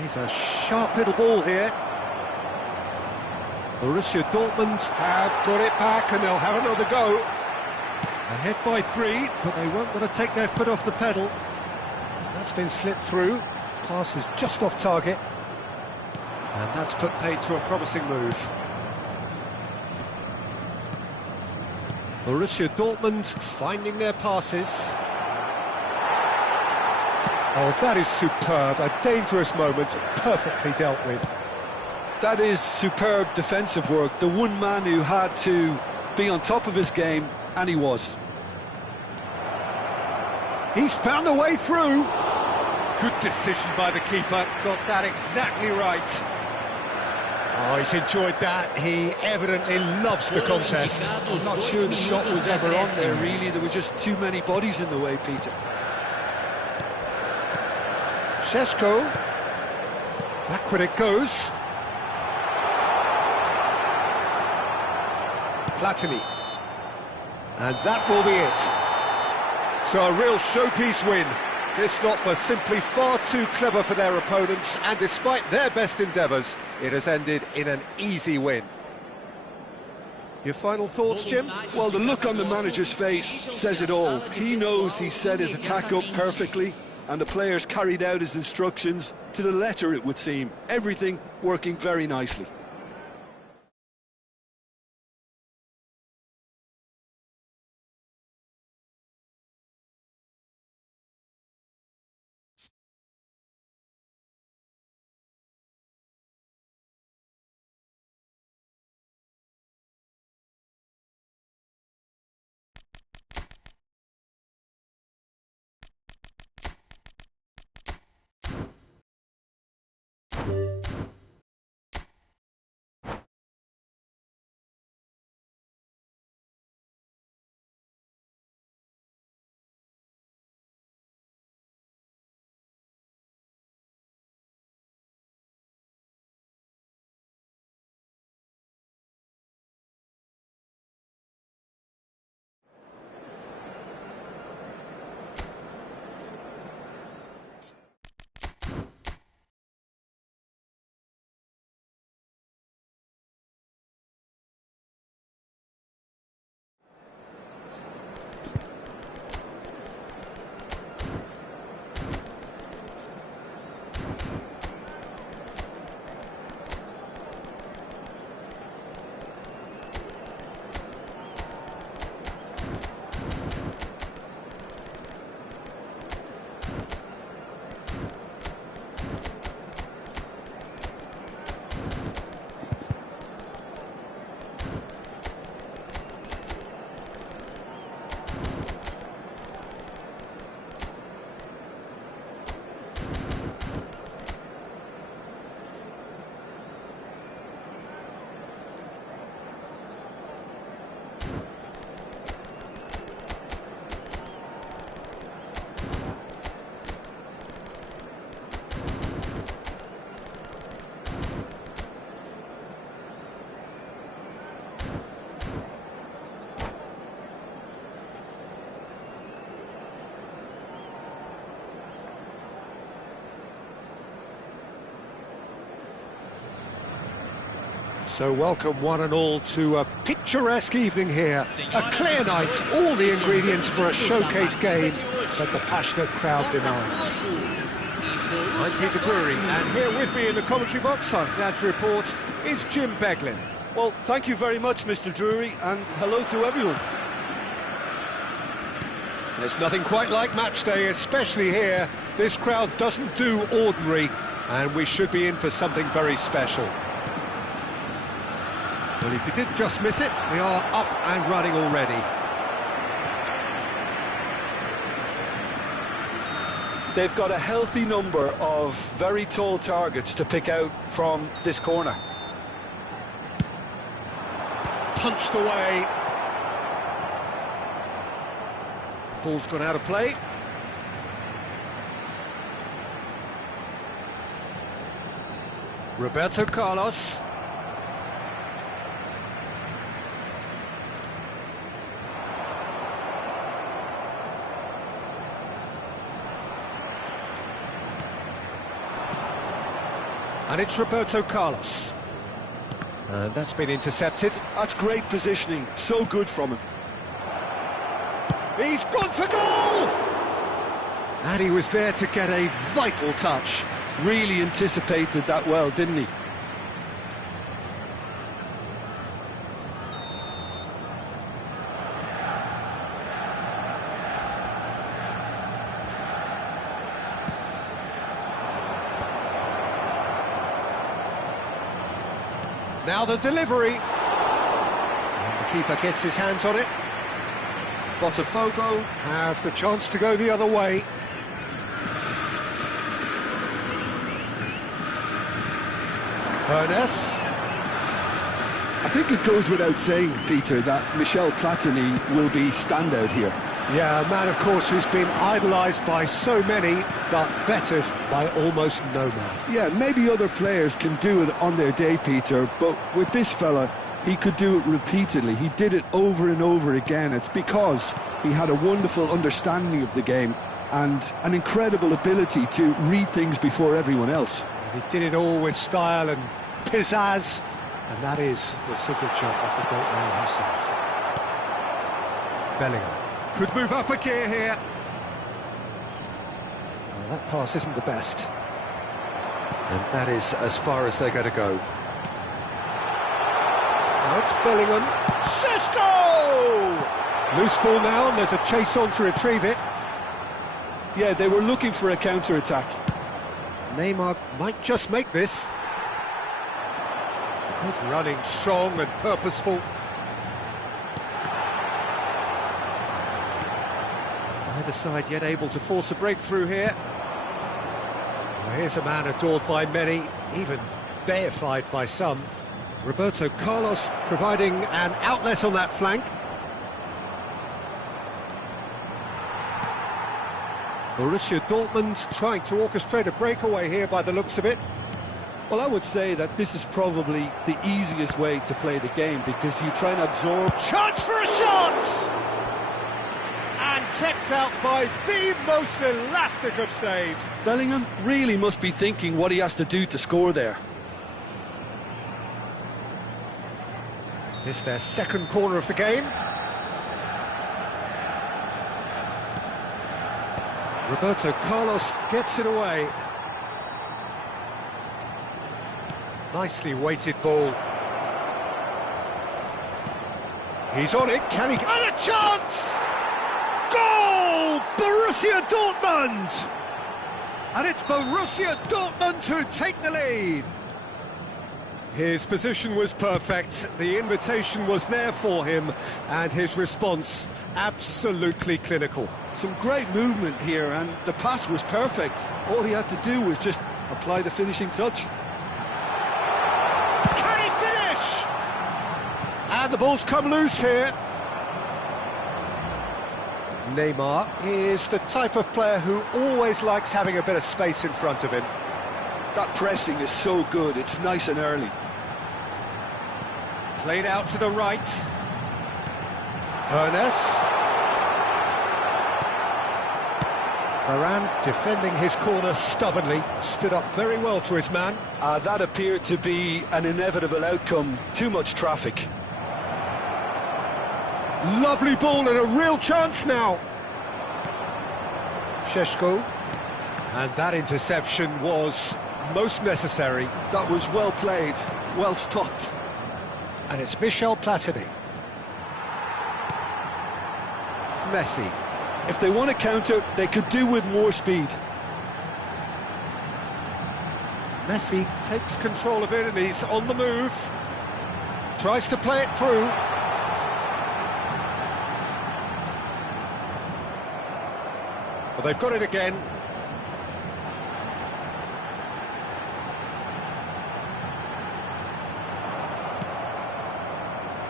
He's a sharp little ball here. Borussia Dortmund have got it back and they'll have another go. Ahead by 3, but they won't want to take their foot off the pedal. That's been slipped through. Pass is just off target. And that's put paid to a promising move. Borussia Dortmund finding their passes. Oh, that is superb. A dangerous moment, perfectly dealt with. That is superb defensive work. The one man who had to be on top of his game, and he was. He's found a way through. Good decision by the keeper. Got that exactly right. Oh, he's enjoyed that. He evidently loves the contest. I'm not sure the shot was ever on there, really. There were just too many bodies in the way, Peter. Šeško. Backward it goes. Platini. And that will be it. So a real showpiece win. This lot was simply far too clever for their opponents, and despite their best endeavours, it has ended in an easy win. Your final thoughts, Jim? Well, the look on the manager's face says it all. He knows he set his attack up perfectly, and the players carried out his instructions to the letter, it would seem. Everything working very nicely. So welcome one and all to a picturesque evening here. A clear night, all the ingredients for a showcase game that the passionate crowd demands. I'm Peter Drury, and here with me in the commentary box, I'm glad to report, is Jim Beglin. Well, thank you very much, Mr. Drury, and hello to everyone. There's nothing quite like match day, especially here. This crowd doesn't do ordinary, and we should be in for something very special. Well, if you did just miss it, we are up and running already. They've got a healthy number of very tall targets to pick out from this corner. Punched away. Ball's gone out of play. Roberto Carlos. And it's Roberto Carlos. And that's been intercepted. That's great positioning, so good from him. He's gone for goal! And he was there to get a vital touch. Really anticipated that well, didn't he? Now the delivery. And the keeper gets his hands on it. Botafogo have the chance to go the other way. Hoeneß. I think it goes without saying, Peter, that Michel Platini will be standout here. Yeah, a man, of course, who's been idolised by so many, but bettered by almost no man. Yeah, maybe other players can do it on their day, Peter, but with this fella, he could do it repeatedly. He did it over and over again. It's because he had a wonderful understanding of the game and an incredible ability to read things before everyone else. And he did it all with style and pizzazz, and that is the signature of the great man himself. Bellingham could move up a gear here. Well, that pass isn't the best. And that is as far as they're going to go. Now it's Bellingham. Sesko! Loose ball now, and there's a chase on to retrieve it. Yeah, they were looking for a counter-attack. Neymar might just make this. Good running, strong and purposeful. Neither side yet able to force a breakthrough here. Well, here's a man adored by many, even deified by some. Roberto Carlos providing an outlet on that flank. Borussia Dortmund trying to orchestrate a breakaway here by the looks of it. Well, I would say that this is probably the easiest way to play the game because you try and absorb... Chance for a shot! And kept out by the most elastic of saves. Bellingham really must be thinking what he has to do to score there. It's their second corner of the game. Roberto Carlos gets it away. Nicely weighted ball. He's on it, can he... And a chance! Goal! Borussia Dortmund! And it's Borussia Dortmund who take the lead. His position was perfect, the invitation was there for him, and his response absolutely clinical. Some great movement here, and the pass was perfect. All he had to do was just apply the finishing touch. Can he finish? And the ball's come loose here. Neymar is the type of player who always likes having a bit of space in front of him. That pressing is so good, it's nice and early. Played out to the right. Hoeneß. Varane defending his corner stubbornly, stood up very well to his man. That appeared to be an inevitable outcome. Too much traffic. Lovely ball and a real chance now. Šeško. And that interception was most necessary. That was well played, well stopped. And it's Michel Platini. Messi. If they want to counter, they could do with more speed. Messi takes control of it and he's on the move. Tries to play it through. Well, they've got it again.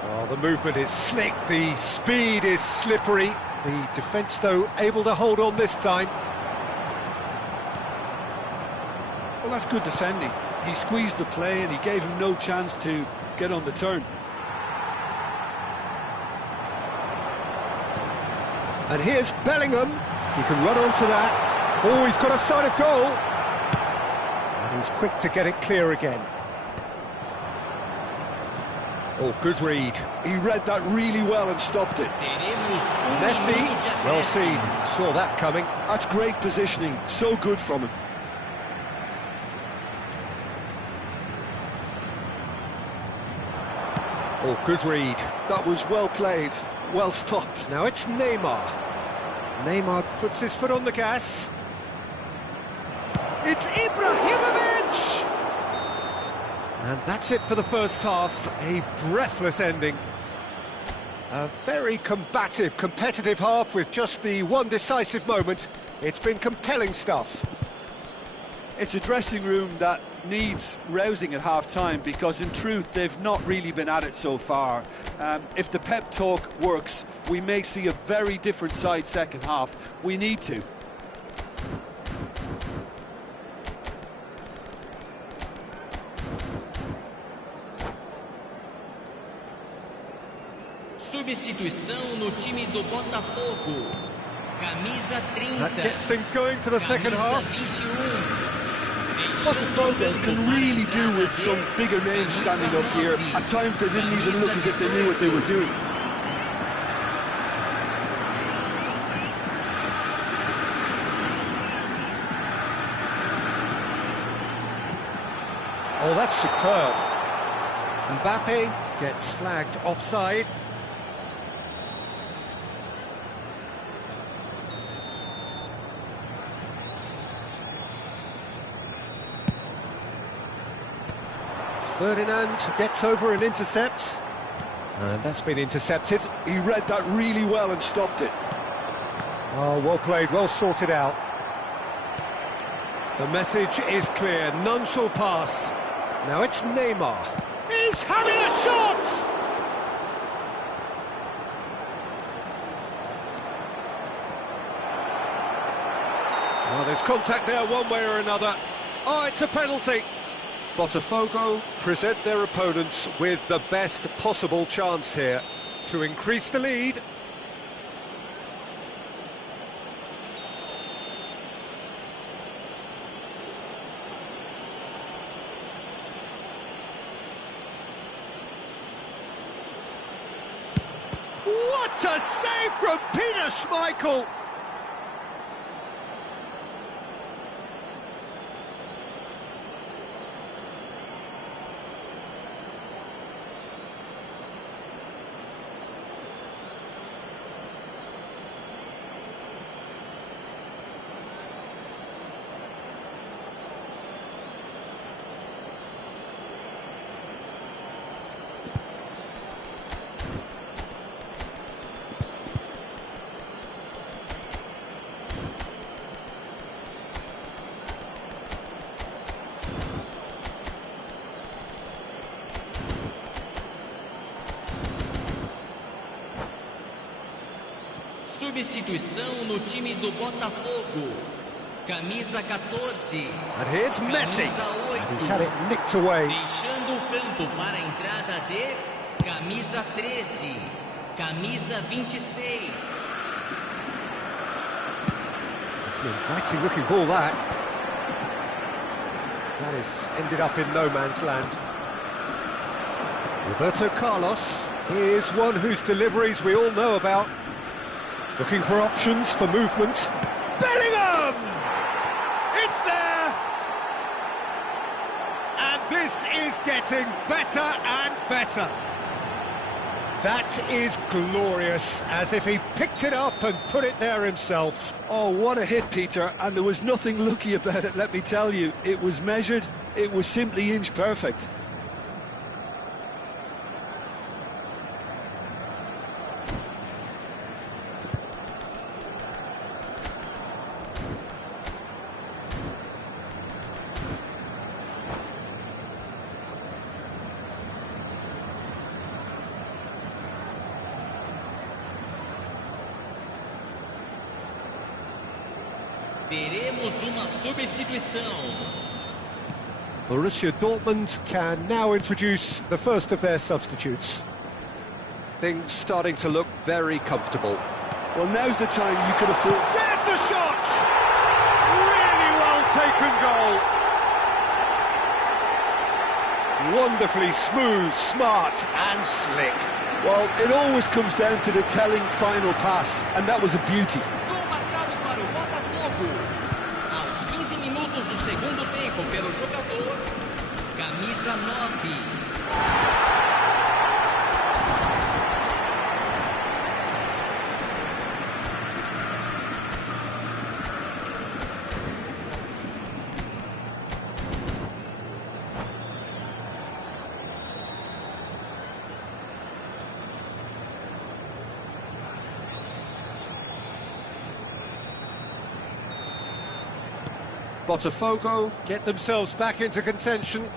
Well, the movement is slick, the speed is slippery. The defence, though, able to hold on this time. Well, that's good defending. He squeezed the play and he gave him no chance to get on the turn. And here's Bellingham. He can run onto that. Oh, he's got a sight of goal. And he's quick to get it clear again. Oh, good read. He read that really well and stopped it. Messi, well seen. Saw that coming. That's great positioning. So good from him. Oh, good read. That was well played, well stopped. Now it's Neymar. Neymar puts his foot on the gas. It's Ibrahimovic! And that's it for the first half. A breathless ending. A very combative, competitive half with just the one decisive moment. It's been compelling stuff. It's a dressing room that needs rousing at half-time because, in truth, they've not really been at it so far. If the pep talk works, we may see a very different side second half. We need to. Substituição no time do Botafogo. Camisa 30. That gets things going for the second half. Botafogo can really do with some bigger names standing up here. At times they didn't even look as if they knew what they were doing. Oh, that's superb. Mbappe gets flagged offside. Ferdinand gets over and intercepts. And that's been intercepted. He read that really well and stopped it. Oh, well played, well sorted out. The message is clear, none shall pass. Now it's Neymar. He's having a shot! Well, there's contact there one way or another. Oh, it's a penalty. Botafogo present their opponents with the best possible chance here to increase the lead. What a save from Peter Schmeichel! Substituição no time do Botafogo. Camisa 14. And here's Messi. Camisa 8. He's had it nicked away. Deixando o campo para a entrada de camisa 13. Camisa 26. It's an inviting looking ball, that. That has ended up in no man's land. Roberto Carlos is one whose deliveries we all know about. Looking for options for movement. Bellingham! It's there! And this is getting better and better. That is glorious, as if he picked it up and put it there himself. Oh, what a hit, Peter, and there was nothing lucky about it, let me tell you. It was measured, it was simply inch perfect. Teremos uma substituição. Borussia Dortmund can now introduce the first of their substitutes. Things starting to look very comfortable. Well, now's the time you could afford... There's the shot! Really well taken goal. Wonderfully smooth, smart and slick. Well, it always comes down to the telling final pass, and that was a beauty. Gol marcado para o Botafogo. Aos 15 minutos do segundo tempo pelo jogador, camisa 9. Botafogo get themselves back into contention.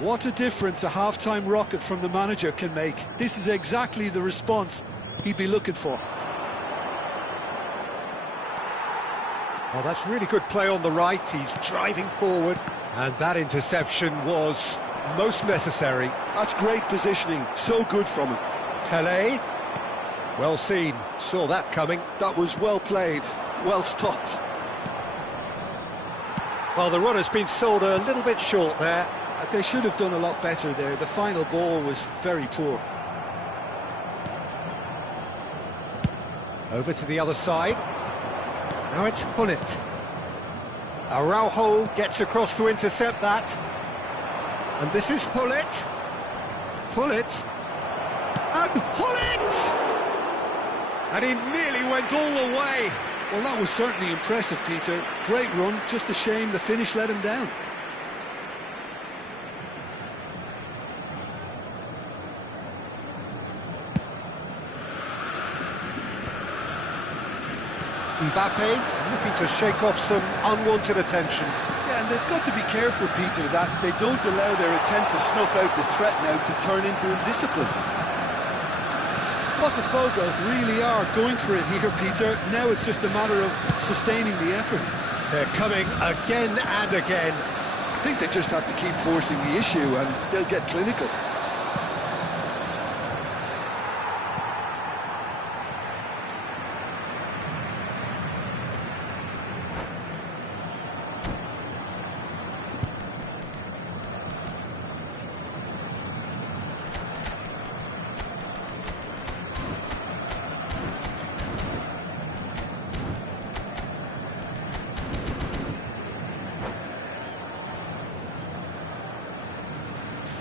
What a difference a half-time rocket from the manager can make. This is exactly the response he'd be looking for. Oh, that's really good play on the right. He's driving forward. And that interception was most necessary. That's great positioning. So good from him. Pelé, well seen. Saw that coming. That was well played. Well stopped. Well, the run has been sold a little bit short there. They should have done a lot better there. The final ball was very poor. Over to the other side. Now it's Gullit. Araujo gets across to intercept that. And this is Gullit. Gullit. And Gullit! And he nearly went all the way. Well, that was certainly impressive, Peter. Great run, just a shame the finish let him down. Mbappe looking to shake off some unwanted attention. Yeah, and they've got to be careful, Peter, that they don't allow their attempt to snuff out the threat now to turn into indiscipline. Botafogo really are going for it here, Peter. Now it's just a matter of sustaining the effort. They're coming again and again. I think they just have to keep forcing the issue and they'll get clinical.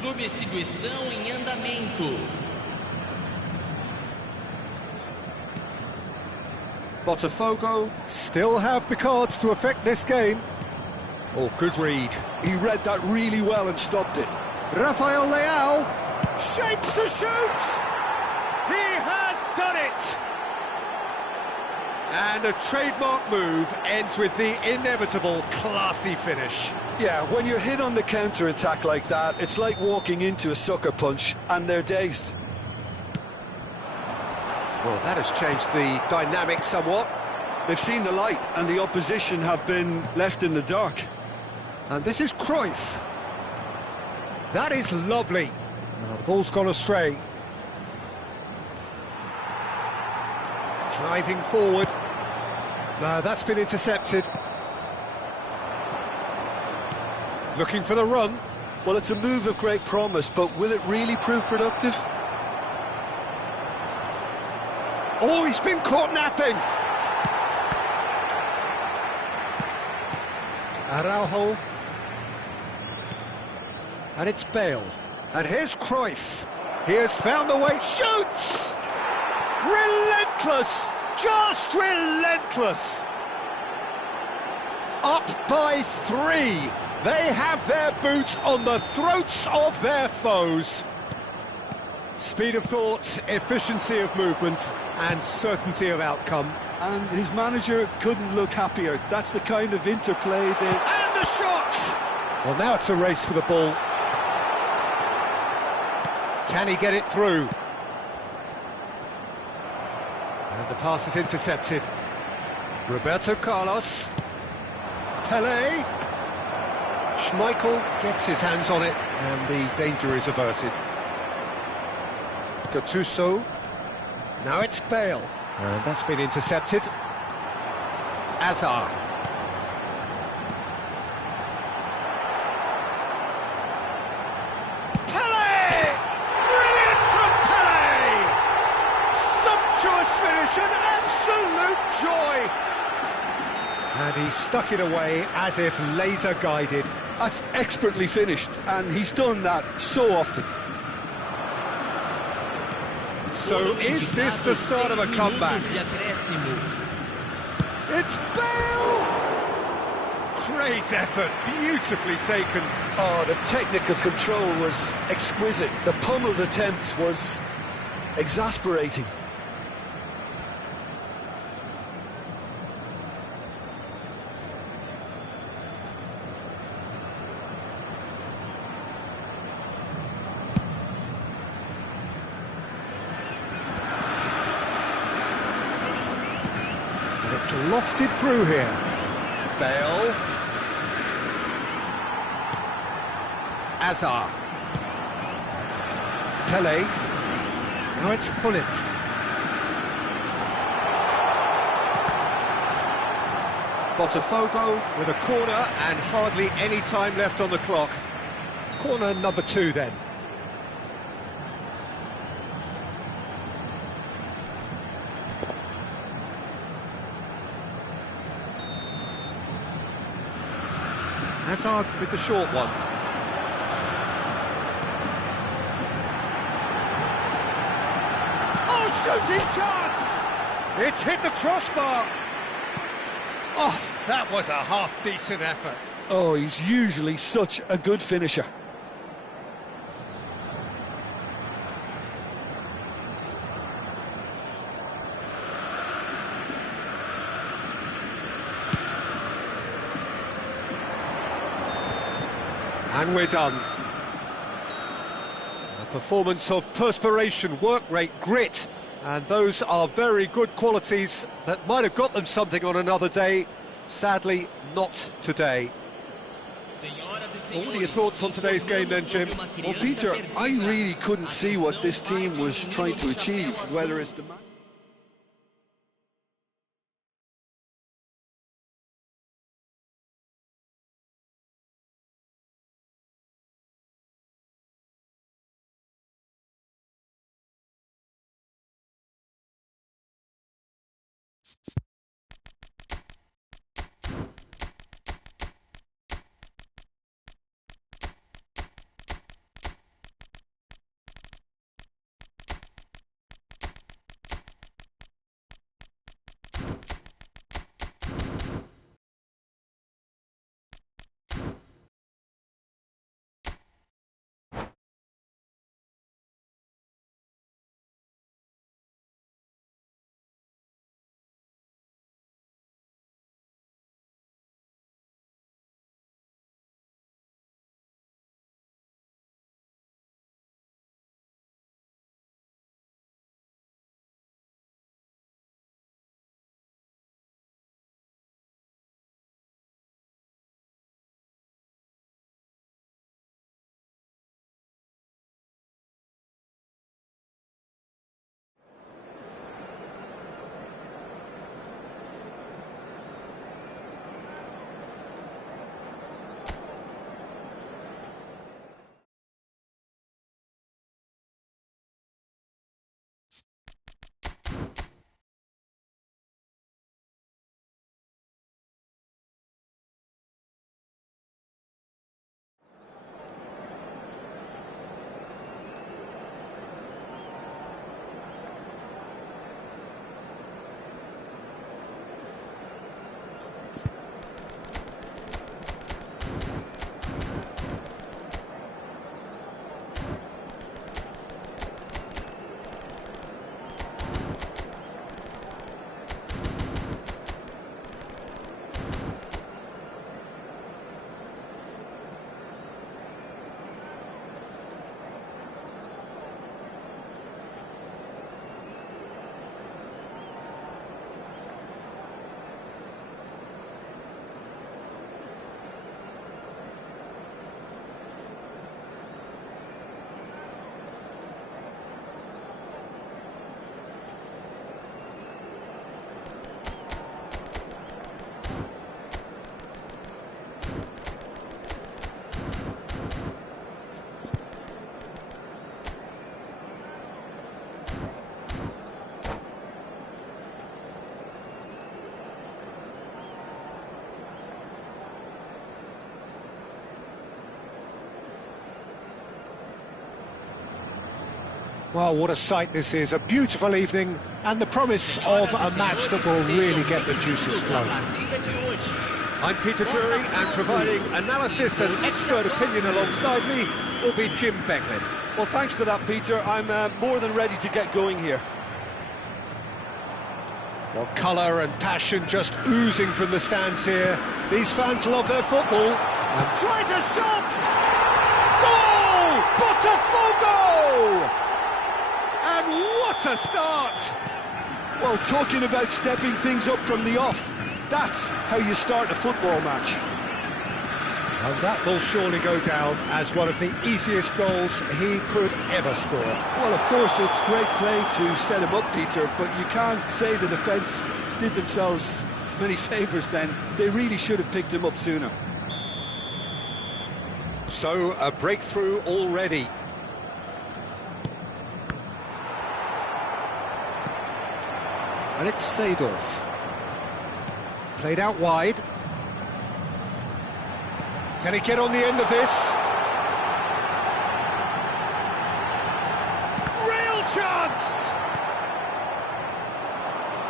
Substituição em andamento. Botafogo still have the cards to affect this game. Oh, good read. He read that really well and stopped it. Rafael Leao Shapes to shoot! He has done it! And a trademark move ends with the inevitable classy finish. Yeah, when you're hit on the counter-attack like that, it's like walking into a sucker punch, and they're dazed. Well, that has changed the dynamic somewhat. They've seen the light, and the opposition have been left in the dark. And this is Cruyff. That is lovely. Now, the ball's gone astray. Driving forward. No, that's been intercepted. Looking for the run. Well, it's a move of great promise, but will it really prove productive? Oh, he's been caught napping. Araujo. And it's Bale. And here's Cruyff. He has found the way. Shoots! Relentless! Just relentless! Up by 3. They have their boots on the throats of their foes. Speed of thought, efficiency of movement, and certainty of outcome. And his manager couldn't look happier. That's the kind of interplay that... And the shot! Well, now it's a race for the ball. Can he get it through? And the pass is intercepted. Roberto Carlos. Pelé. Schmeichel gets his hands on it, and the danger is averted. Gattuso. Now it's Bale. And that's been intercepted. Azar. Pelé! Brilliant from Pelé! Sumptuous finish, an absolute joy! And he stuck it away as if laser guided. That's expertly finished, and he's done that so often. So is this the start of a comeback? It's Bale! Great effort, beautifully taken. Oh, the technical control was exquisite. The pummeled attempt was exasperating. It's lofted through here. Bale. Azar. Pelé. Now it's Gullit. Botafogo with a corner and hardly any time left on the clock. Corner number 2 then. Hazard with the short one. Oh, shooting chance! It's hit the crossbar. Oh, that was a half-decent effort. Oh, he's usually such a good finisher. And we're done. A performance of perspiration, work rate, grit, and those are very good qualities that might have got them something on another day. Sadly, not today. Well, what are your thoughts on today's game then, Jim? Well, Peter, I really couldn't see what this team was trying to achieve, whether it's the... Well, what a sight this is, a beautiful evening, and the promise of a match that will really get the juices flowing. I'm Peter Drury, and providing analysis and expert opinion alongside me will be Jim Beglin. Well, thanks for that, Peter. I'm more than ready to get going here. Well, colour and passion just oozing from the stands here. These fans love their football. And tries a shot! Goal! Botafogo! And what a start! Well, talking about stepping things up from the off, that's how you start a football match. And that will surely go down as one of the easiest goals he could ever score. Well, of course, it's great play to set him up, Peter, but you can't say the defence did themselves many favours then. They really should have picked him up sooner. So, a breakthrough already. And it's Seedorf. Played out wide. Can he get on the end of this? Real chance!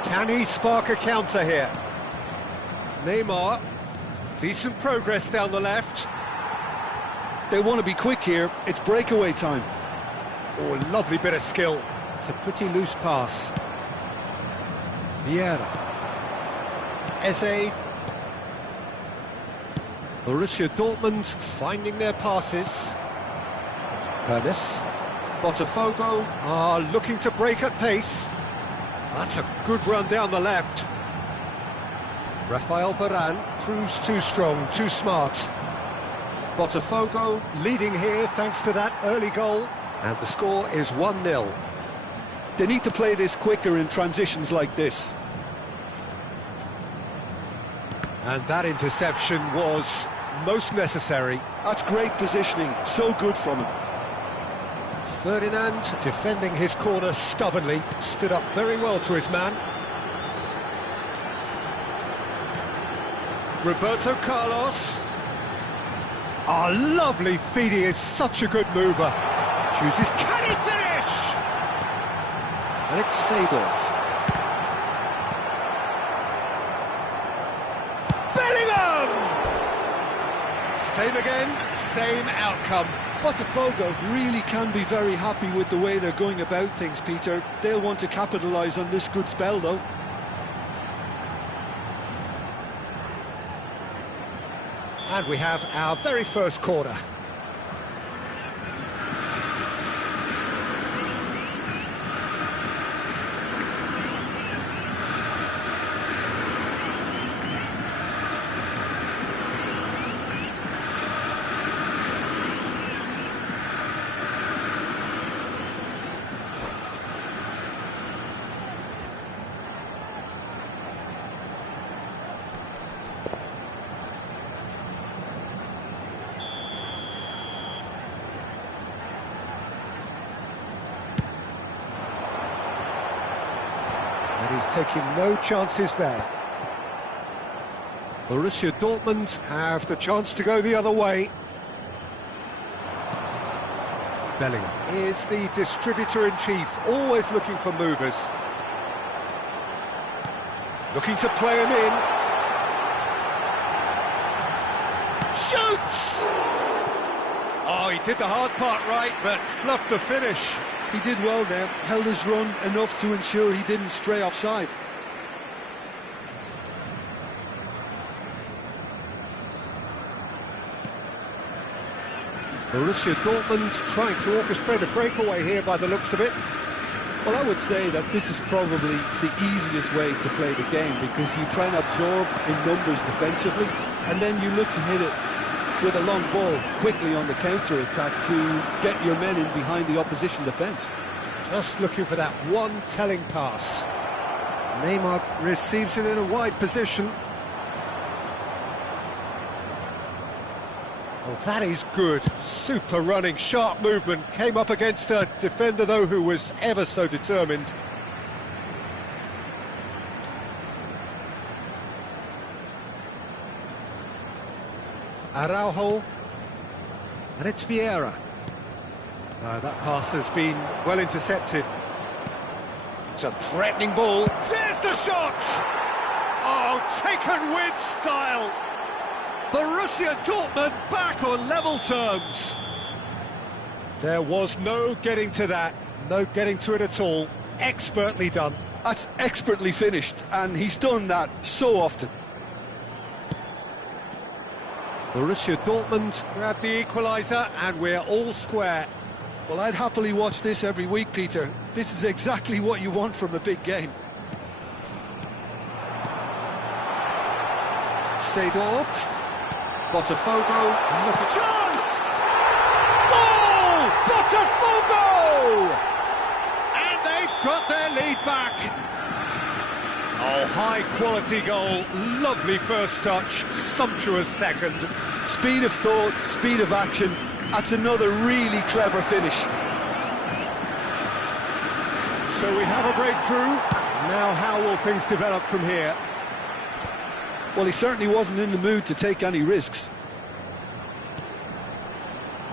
Can he spark a counter here? Neymar. Decent progress down the left. They want to be quick here. It's breakaway time. Oh, lovely bit of skill. It's a pretty loose pass. Vieira. Eze. Borussia Dortmund finding their passes. Hoeneß. Botafogo are looking to break at pace. That's a good run down the left. Rafael Varane proves too strong, too smart. Botafogo leading here thanks to that early goal. And the score is 1-0. They need to play this quicker in transitions like this. And that interception was most necessary. That's great positioning, so good from him. Ferdinand defending his corner stubbornly, stood up very well to his man. Roberto Carlos. Oh, lovely feed, he is such a good mover. Chooses, can he finish? And it's Seedorf. Same again, same outcome. Botafogo really can be very happy with the way they're going about things, Peter. They'll want to capitalise on this good spell, though. And we have our very first corner. And he's taking no chances there. Borussia Dortmund have the chance to go the other way. Bellingham is the distributor-in-chief, always looking for movers. Looking to play him in. Shoots! Oh, he did the hard part right, but fluffed the finish. He did well there, held his run enough to ensure he didn't stray offside. Borussia Dortmund trying to orchestrate a breakaway here by the looks of it. Well, I would say that this is probably the easiest way to play the game, because you try and absorb in numbers defensively, and then you look to hit it with a long ball quickly on the counter-attack to get your men in behind the opposition defence. Just looking for that one telling pass. Neymar receives it in a wide position. Oh, that is good. Super running, sharp movement. Came up against a defender, though, who was ever so determined. Araujo. And it's Vieira. That pass has been well intercepted. It's a threatening ball. There's the shot! Oh, taken with style! Borussia Dortmund back on level terms. There was no getting to that, no getting to it at all. Expertly done. That's expertly finished, and he's done that so often. Borussia Dortmund grab the equaliser, and we're all square. Well, I'd happily watch this every week, Peter. This is exactly what you want from a big game. Seedorf. Botafogo, look at chance! Goal! Botafogo! And they've got their lead back. Oh, high quality goal, lovely first touch, sumptuous second. Speed of thought, speed of action, that's another really clever finish. So we have a breakthrough. Now how will things develop from here? Well, he certainly wasn't in the mood to take any risks.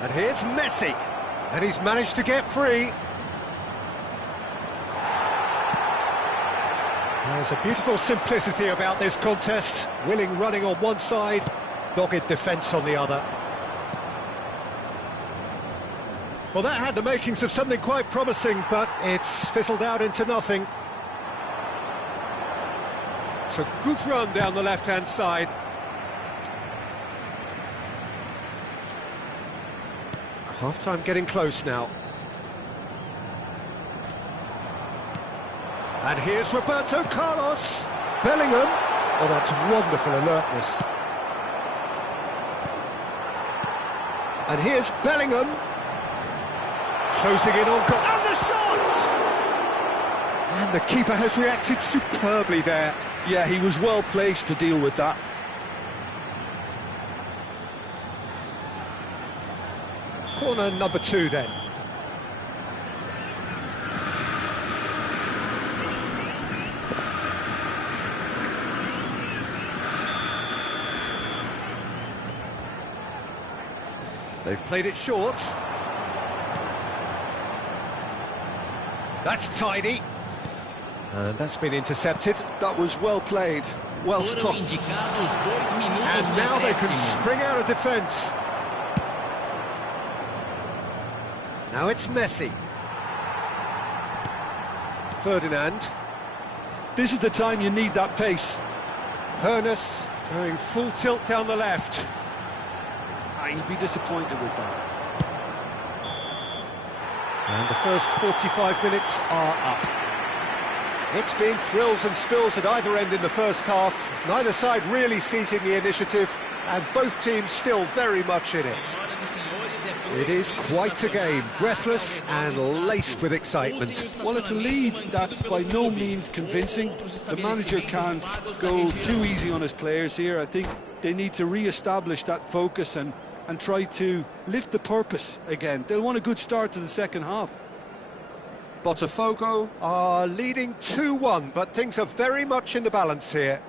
And here's Messi. And he's managed to get free. There's a beautiful simplicity about this contest. Willing running on one side, dogged defence on the other. Well, that had the makings of something quite promising, but it's fizzled out into nothing. It's a good run down the left-hand side. Half-time getting close now. And here's Roberto Carlos. Bellingham. Oh, that's wonderful alertness. And here's Bellingham. Closing in on goal. And the shot! And the keeper has reacted superbly there. Yeah, he was well placed to deal with that. Corner number 2 then. They've played it short. That's tidy. And that's been intercepted. That was well played, well stopped. And now they can spring out of defence. Now it's Messi. Ferdinand. This is the time you need that pace. Hoeneß going full tilt down the left. He'd be disappointed with that. And the first 45 minutes are up. It's been thrills and spills at either end in the first half. Neither side really seizing the initiative, and both teams still very much in it. It is quite a game, breathless and laced with excitement. Well, it's a lead that's by no means convincing. The manager can't go too easy on his players here. I think they need to re-establish that focus and try to lift the purpose again. They'll want a good start to the second half. Botafogo are leading 2-1, but things are very much in the balance here.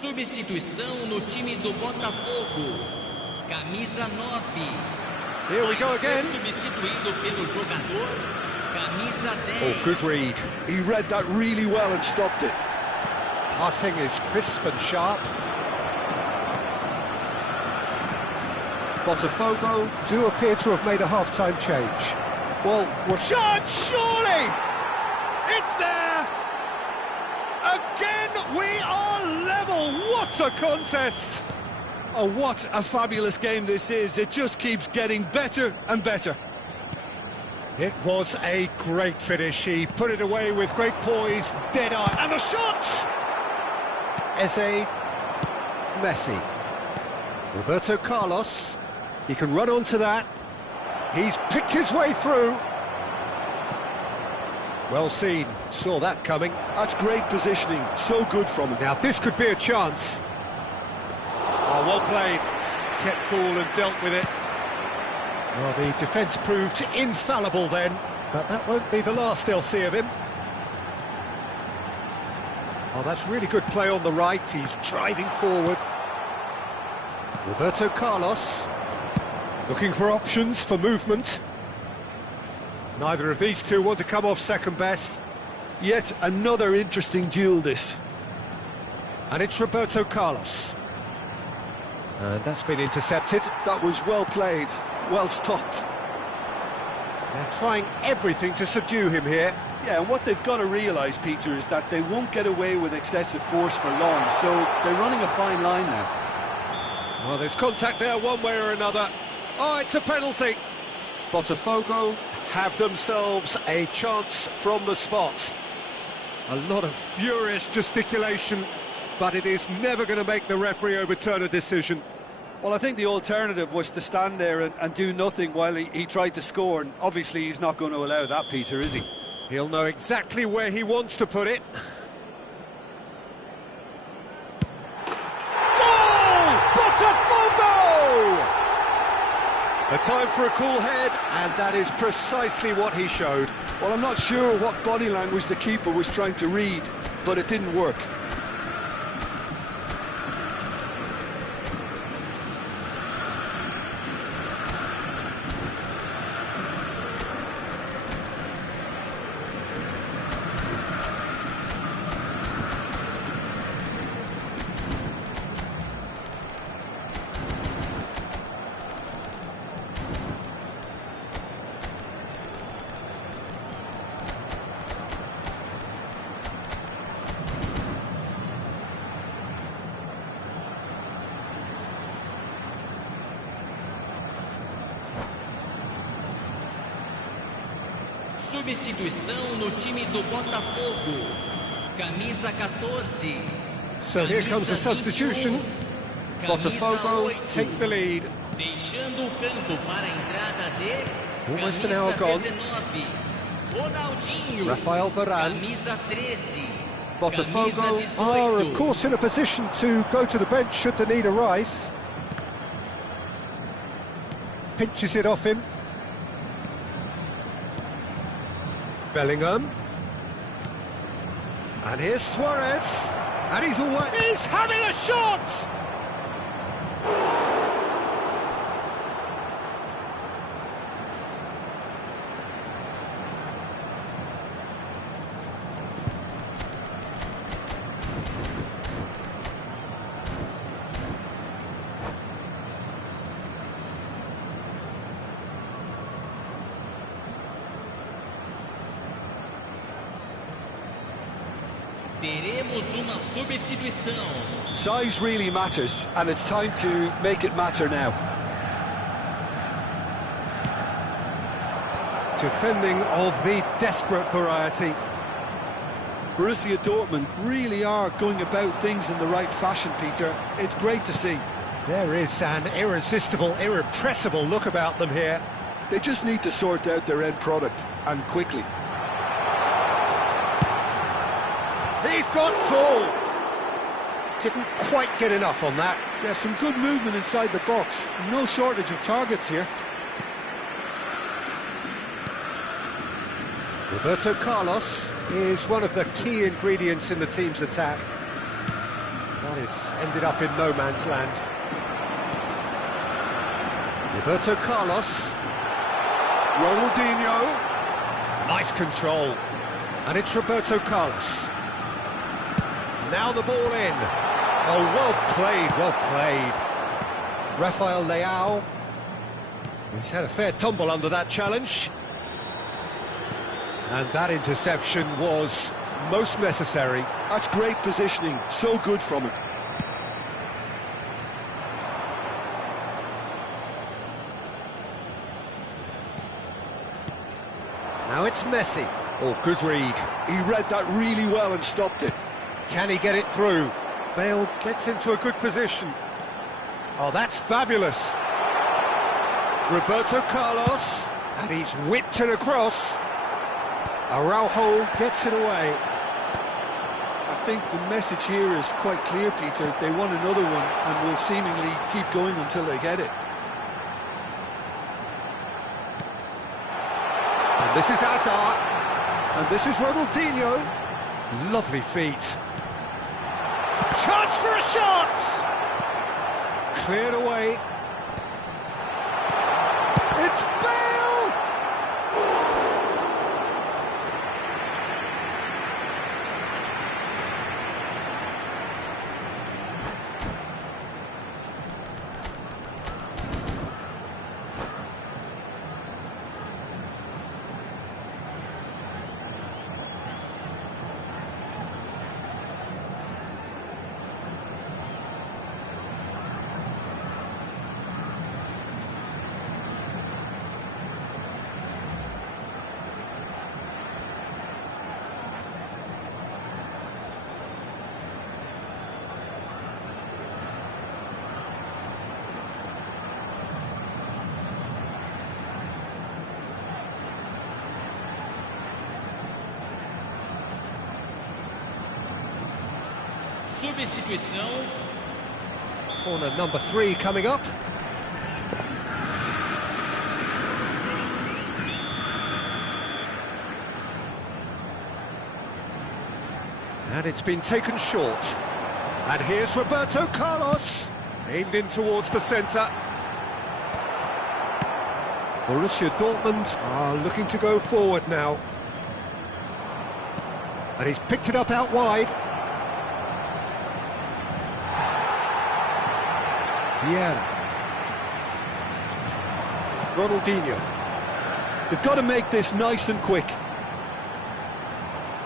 Substituição no time do Botafogo. Camisa 9. Here we go Vai ser again. substituído pelo jogador camisa 10. Oh, good read. He read that really well and stopped it. Passing is crisp and sharp. Botafogo do appear to have made a half-time change. Well, we're Shot, surely! It's there! Again, we are level! What a contest! Oh, what a fabulous game this is. It just keeps getting better and better. It was a great finish. He put it away with great poise, dead eye, and the shot! Eze, Messi, Roberto Carlos. He can run onto that. He's picked his way through. Well seen, saw that coming. That's great positioning, so good from him. Now this could be a chance. Oh, well played. Kept ball and dealt with it. Well, the defence proved infallible then, but that won't be the last they'll see of him. Oh, that's really good play on the right. He's driving forward. Roberto Carlos. Looking for options for movement. Neither of these two want to come off second best. Yet another interesting duel, this. And it's Roberto Carlos. And that's been intercepted. That was well played, well stopped. They're trying everything to subdue him here. Yeah, and what they've got to realise, Peter, is that they won't get away with excessive force for long, so they're running a fine line now. Well, there's contact there one way or another. Oh, it's a penalty. Botafogo have themselves a chance from the spot. A lot of furious gesticulation, but it is never going to make the referee overturn a decision. Well, I think the alternative was to stand there and do nothing while he tried to score, and obviously he's not going to allow that, Peter, is he? He'll know exactly where he wants to put it. Goal! Botafogo! A time for a cool head, and that is precisely what he showed. Well, I'm not sure what body language the keeper was trying to read, but it didn't work. Substituição no time do Botafogo. Camisa 14. So here comes the substitution. Botafogo take the lead. Deixando o campo para a entrada de Almost an camisa hour gone. 19. Ronaldinho. Rafael Varane. Camisa 13. Botafogo Camisa are, 18. of course, in a position to go to the bench should the need arise. Pinches it off him. Bellingham. And here's Suarez. And he's away. He's having a shot! Teremos uma substituição. Size really matters, and it's time to make it matter now. Defending of the desperate variety. Borussia Dortmund really are going about things in the right fashion, Peter. It's great to see. There is an irresistible, irrepressible look about them here. They just need to sort out their end product, and quickly. He's got tall. Didn't quite get enough on that. Yeah, some good movement inside the box. No shortage of targets here. Roberto Carlos is one of the key ingredients in the team's attack. Well, That is ended up in no man's land. Roberto Carlos. Ronaldinho. Nice control. And it's Roberto Carlos. Now the ball in. Oh, well played, well played. Rafael Leao. He's had a fair tumble under that challenge. And that interception was most necessary. That's great positioning, so good from him. Now it's Messi. Oh, good read. He read that really well and stopped it. Can he get it through? Bale gets into a good position. Oh, that's fabulous. Roberto Carlos, and he's whipped it across. Araujo gets it away. I think the message here is quite clear, Peter. They want another one and will seemingly keep going until they get it. And this is Hazard. And this is Ronaldinho. Lovely feet. Chance for a shot! Cleared away. It's Bale! Substituição. Corner number 3 coming up. And it's been taken short. And here's Roberto Carlos, aimed in towards the centre. Borussia Dortmund are looking to go forward now. And he's picked it up out wide. Vieira. Ronaldinho. They've got to make this nice and quick.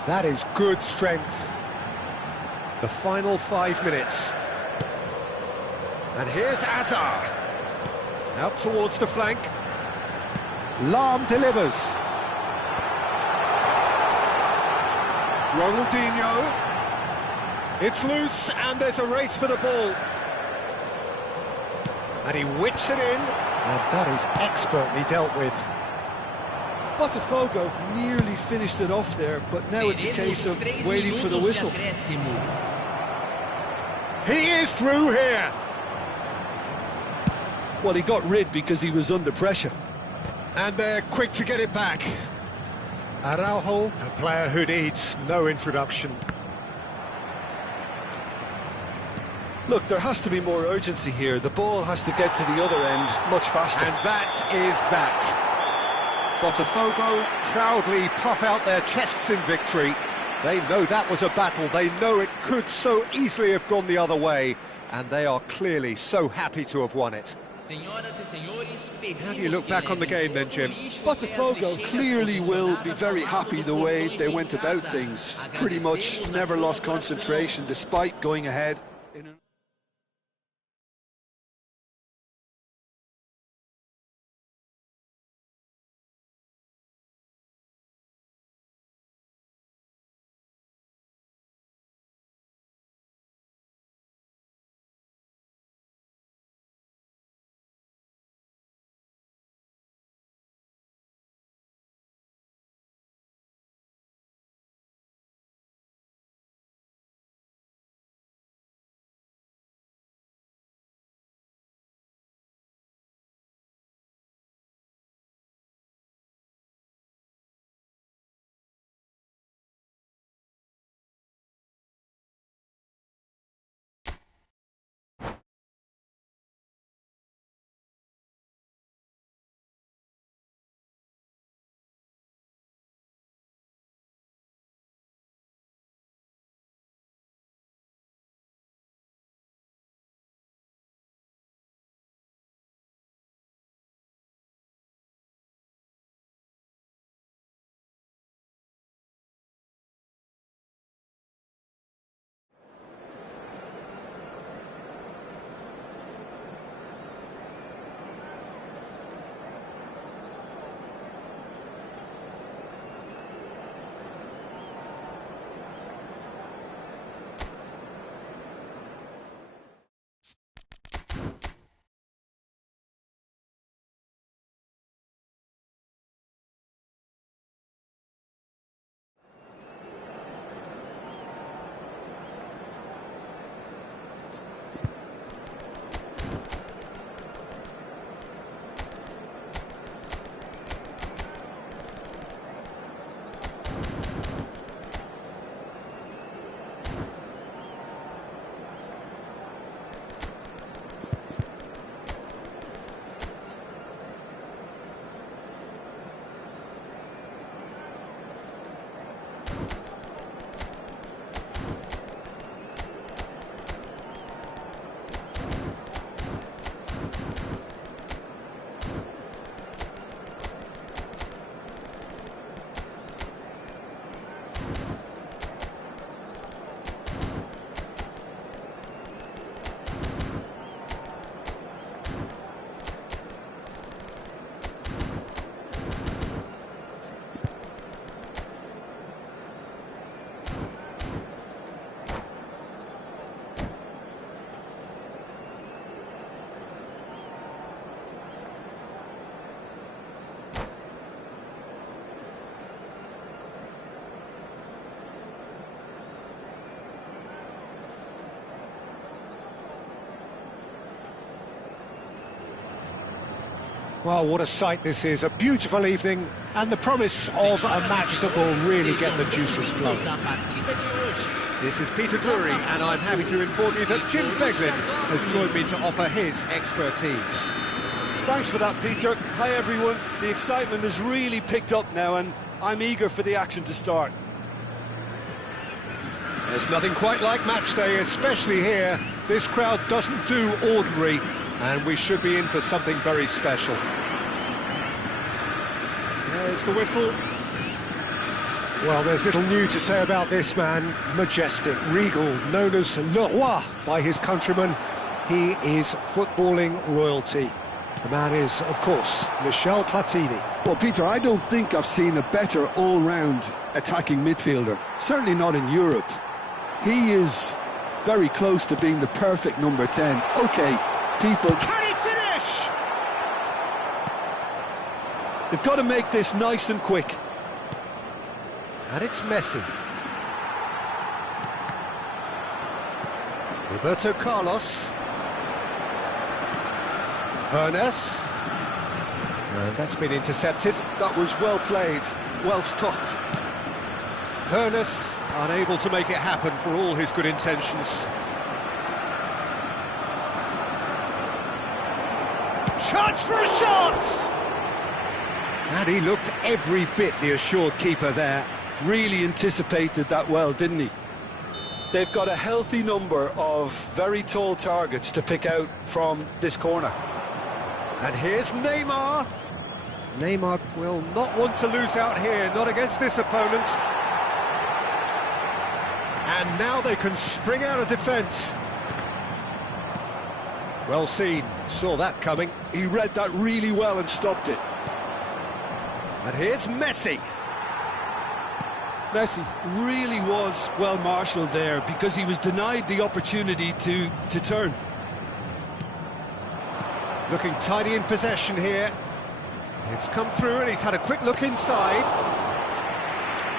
That is good strength. The final 5 minutes. And here's Hazard. Out towards the flank. Lahm delivers. Ronaldinho. It's loose and there's a race for the ball. And he whips it in. And that is expertly dealt with. Botafogo nearly finished it off there, but now it's a case of waiting for the whistle. He is through here. Well, he got rid because he was under pressure. And they're quick to get it back. Araujo, a player who needs no introduction. Look, there has to be more urgency here. The ball has to get to the other end much faster. And that is that. Botafogo proudly puff out their chests in victory. They know that was a battle. They know it could so easily have gone the other way. And they are clearly so happy to have won it. How do you look back on the game then, Jim? Botafogo clearly will be very happy the way they went about things. Pretty much never lost concentration despite going ahead. Well, what a sight this is. A beautiful evening and the promise of a match that will really get the juices flowing. This is Peter Drury, and I'm happy to inform you that Jim Beglin has joined me to offer his expertise. Thanks for that, Peter. Hi, everyone. The excitement has really picked up now, and I'm eager for the action to start. There's nothing quite like match day, especially here. This crowd doesn't do ordinary, and we should be in for something very special. There's the whistle. Well, there's little new to say about this man. Majestic, regal, known as Le Roi by his countrymen. He is footballing royalty. The man is, of course, Michel Platini. Well, Peter, I don't think I've seen a better all-round attacking midfielder. Certainly not in Europe. He is very close to being the perfect number 10. OK, people... Can he finish? They've got to make this nice and quick. And it's Messi. Roberto Carlos. Hoeneß. And that's been intercepted. That was well played, well stopped. Hoeneß unable to make it happen for all his good intentions. Chance for a shot! And he looked every bit the assured keeper there. Really anticipated that well, didn't he? They've got a healthy number of very tall targets to pick out from this corner. And here's Neymar. Neymar will not want to lose out here, not against this opponent. And now they can spring out of defence. Well seen, saw that coming. He read that really well and stopped it. And here's Messi. Messi really was well marshalled there because he was denied the opportunity to turn. Looking tidy in possession here. It's come through and he's had a quick look inside.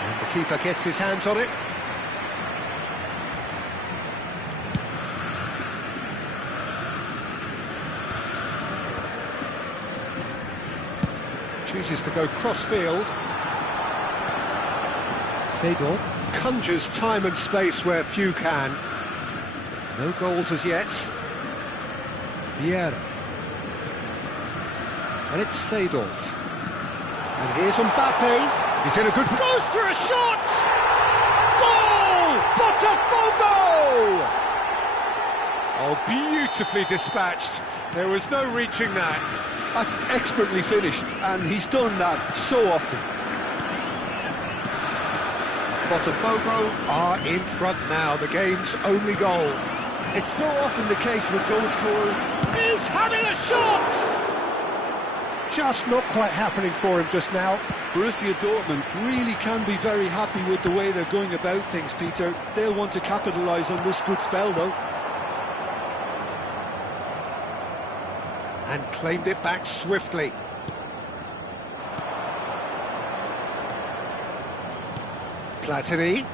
And the keeper gets his hands on it. Chooses to go cross-field. Seedorf conjures time and space where few can. No goals as yet. Vieira. And it's Seedorf. And here's Mbappe. He's in a good... Goes for a shot! Goal! Botafogo! Oh, beautifully dispatched. There was no reaching that. That's expertly finished, and he's done that so often. Botafogo are in front now, the game's only goal. It's so often the case with goal scorers. He's having a shot! Just not quite happening for him just now. Borussia Dortmund really can be very happy with the way they're going about things, Peter. They'll want to capitalise on this good spell, though. And claimed it back swiftly. Platini.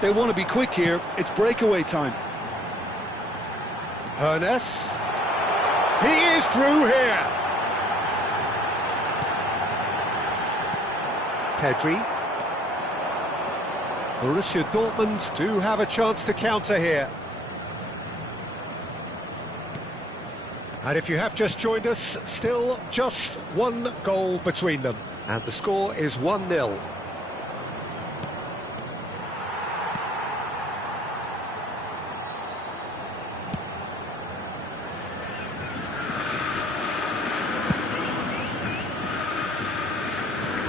They want to be quick here. It's breakaway time. Hoeneß. He is through here. Pedri. Borussia Dortmund do have a chance to counter here. And if you have just joined us, still just one goal between them. And the score is 1-0.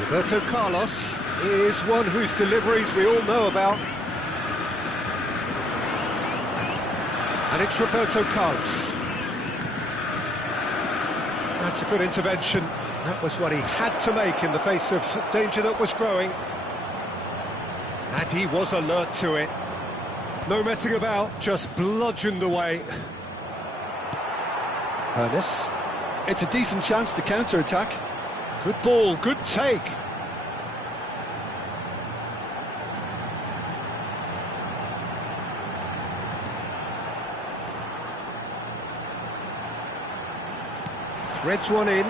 Roberto Carlos is one whose deliveries we all know about. And it's Roberto Carlos. That's a good intervention. That was what he had to make in the face of danger that was growing. And he was alert to it. No messing about, just bludgeoned away. Ernest. It's a decent chance to counter-attack. Good ball, good take. Threads one in.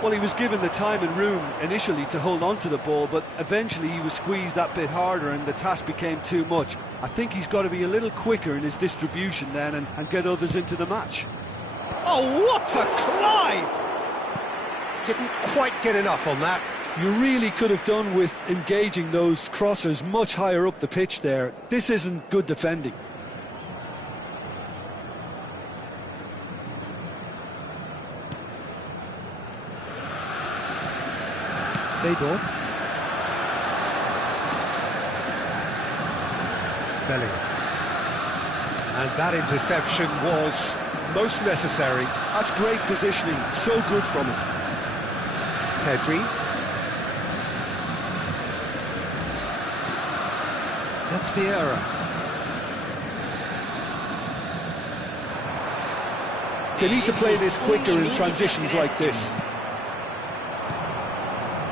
Well, he was given the time and room initially to hold on to the ball, but eventually he was squeezed that bit harder and the task became too much. I think he's got to be a little quicker in his distribution then and get others into the match. Oh, what a climb! Didn't quite get enough on that. You really could have done with engaging those crossers much higher up the pitch there. This isn't good defending. Seedorf. Bellingham. And that interception was most necessary. That's great positioning, so good from him. Pedri. That's Vieira. They need to play this quicker in transitions like this.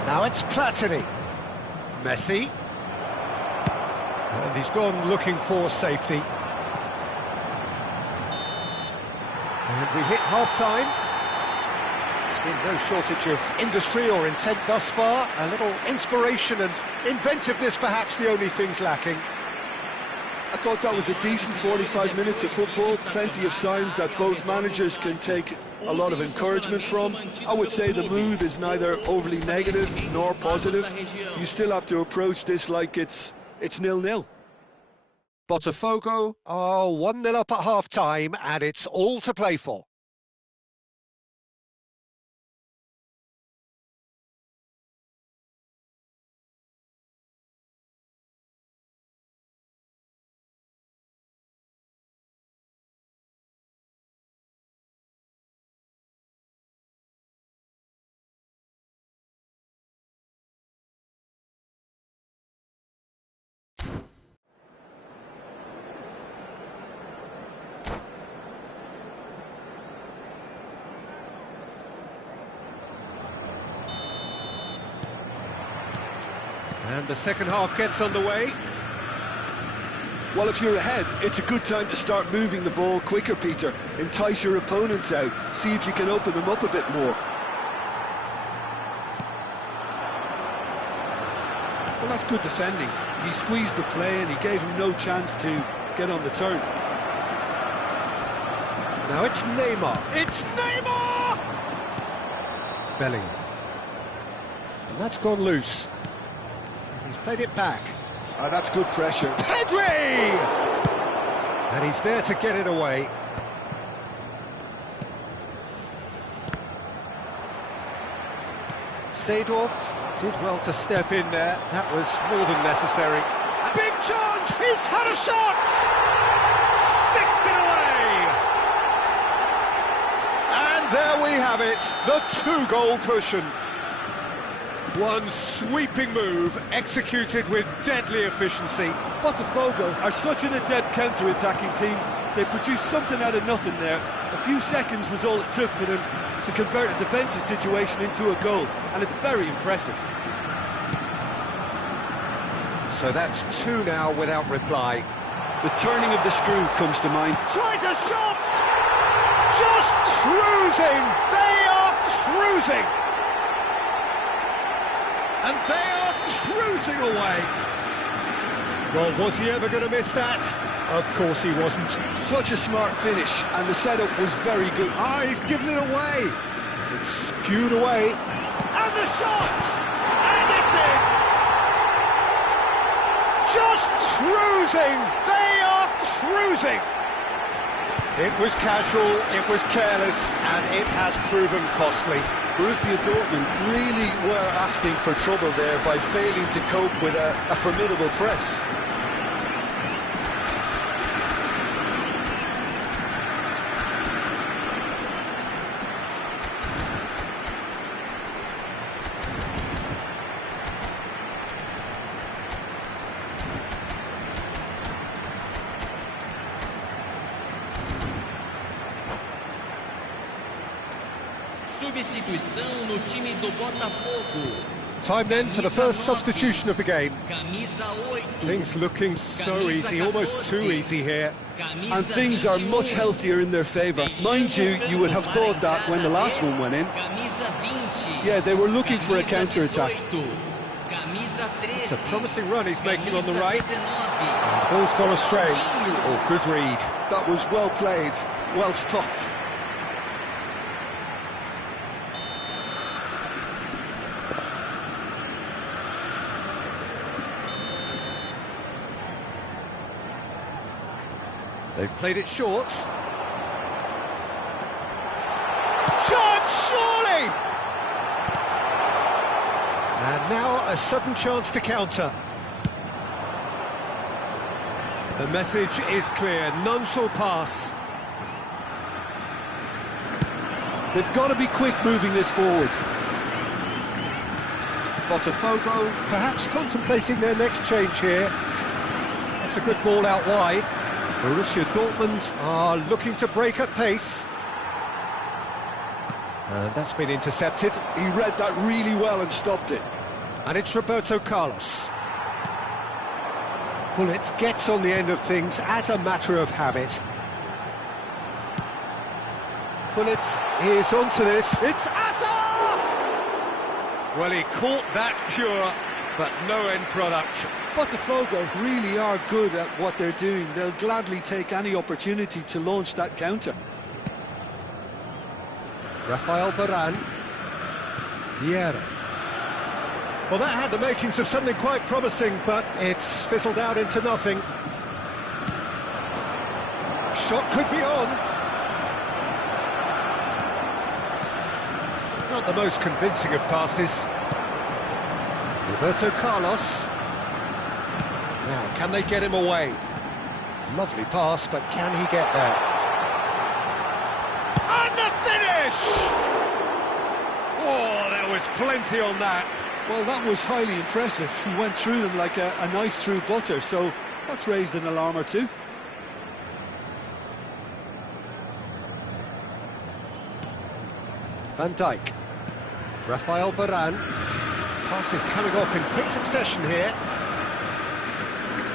Now it's Platini. Messi. And he's gone looking for safety. And we hit half-time. There's been no shortage of industry or intent thus far. A little inspiration and inventiveness, perhaps the only things lacking. I thought that was a decent 45 minutes of football. Plenty of signs that both managers can take a lot of encouragement from. I would say the mood is neither overly negative nor positive. You still have to approach this like it's 0-0. Botafogo are 1-0 up at half-time, and it's all to play for. And the second half gets underway. Well, if you're ahead, it's a good time to start moving the ball quicker, Peter. Entice your opponents out. See if you can open them up a bit more. Well, that's good defending. He squeezed the play and he gave him no chance to get on the turn. Now it's Neymar. It's Neymar! Bellingham. And that's gone loose. He's played it back. That's good pressure. Pedri! And he's there to get it away. Seedorf did well to step in there. That was more than necessary. A big chance! He's had a shot! Sticks it away! And there we have it, the two-goal cushion. One sweeping move, executed with deadly efficiency. Botafogo are such an adept counter-attacking team. They produced something out of nothing there. A few seconds was all it took for them to convert a defensive situation into a goal, and it's very impressive. So that's two now without reply. The turning of the screw comes to mind. Tries a shot! Just cruising! They are cruising! And they are cruising away. Well, was he ever going to miss that? Of course he wasn't. Such a smart finish, and the setup was very good. Ah, he's given it away. It's skewed away. And the shot! And it's in! Just cruising! They are cruising! It was casual, it was careless, and it has proven costly. Borussia Dortmund really were asking for trouble there by failing to cope with a formidable press. Substituição no time do Botafogo. Time then for the first substitution of the game. Camisa 8. Things looking so easy, almost too easy here. And things are much healthier in their favour. Mind you, you would have thought that when the last one went in. Yeah, they were looking for a counter-attack. It's a promising run he's making on the right. Ball's gone astray. Oh, good read. That was well played, well stopped. They've played it short. Shot, surely! And now a sudden chance to counter. The message is clear, none shall pass. They've got to be quick moving this forward. Botafogo perhaps contemplating their next change here. That's a good ball out wide. Borussia Dortmund are looking to break at pace. And that's been intercepted. He read that really well and stopped it. And it's Roberto Carlos. Gullit gets on the end of things as a matter of habit. Gullit is onto this. It's Asa! Well, he caught that pure, but no end product. Botafogo really are good at what they're doing. They'll gladly take any opportunity to launch that counter. Rafael Varane. Vieira. Well, that had the makings of something quite promising, but it's fizzled out into nothing. Shot could be on. Not the most convincing of passes. Roberto Carlos. Now, can they get him away? Lovely pass, but can he get there? And the finish! Oh, there was plenty on that. Well, that was highly impressive. He went through them like a knife through butter, so that's raised an alarm or two. Van Dijk. Rafael Varane. Pass is coming off in quick succession here.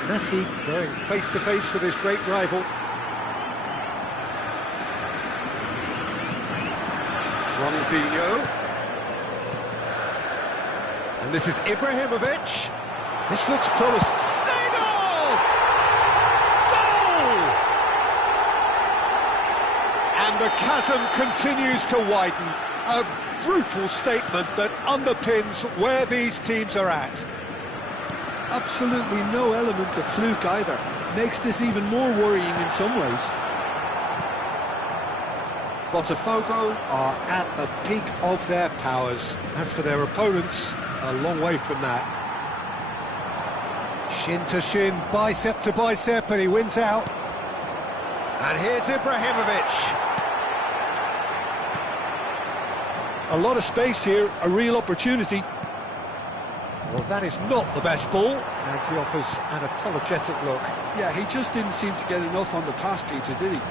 Messi going face-to-face with his great rival. Ronaldinho. And this is Ibrahimovic. This looks promising. Segal! Goal! And the chasm continues to widen. A brutal statement that underpins where these teams are at. Absolutely no element of fluke either. Makes this even more worrying in some ways. Botafogo are at the peak of their powers. As for their opponents, a long way from that. Shin to shin, bicep to bicep, and he wins out. And here's Ibrahimovic. A lot of space here, a real opportunity. Well, that is not the best ball, and he offers an apologetic look. Yeah, he just didn't seem to get enough on the pass, Peter, did he?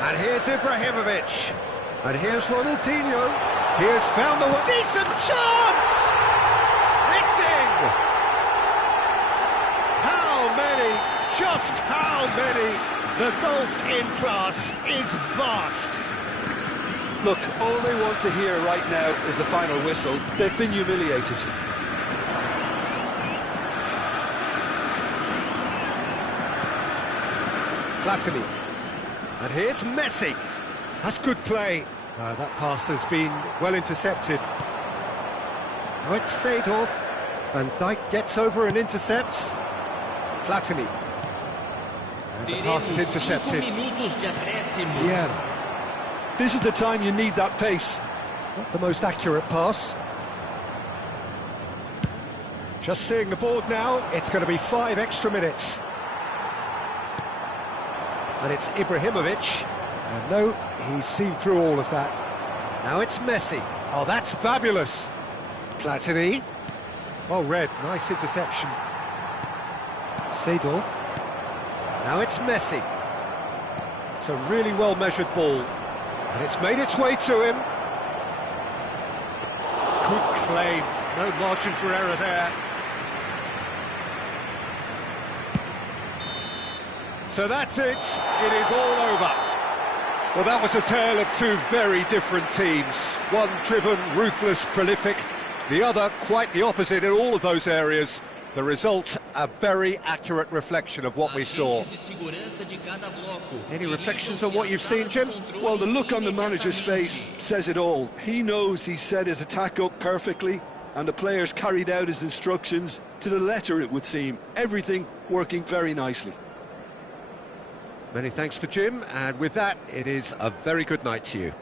And here's Ibrahimovic. And here's Ronaldinho. He has found the decent chance! It's in! How many? Just how many? The gulf in class is vast. Look, all they want to hear right now is the final whistle. They've been humiliated. Platini. And here's Messi. That's good play. That pass has been well intercepted. Now it's Seedorf. Van Dijk gets over and intercepts. Platini. And the pass is intercepted. Yeah. This is the time you need that pace. Not the most accurate pass. Just seeing the board now, it's going to be 5 extra minutes. And it's Ibrahimovic. And no, he's seen through all of that. Now it's Messi. Oh, that's fabulous. Platini. Well read, nice interception. Seedorf. Now it's Messi. It's a really well-measured ball. And it's made its way to him. Good claim. No margin for error there. So that's it. It is all over. Well, that was a tale of two very different teams. One driven, ruthless, prolific. The other quite the opposite in all of those areas. The result, a very accurate reflection of what we saw. Any reflections on what you've seen, Jim? Well, the look on the manager's face says it all. He knows he set his attack up perfectly, and the players carried out his instructions to the letter, it would seem. Everything working very nicely. Many thanks to Jim, and with that, it is a very good night to you.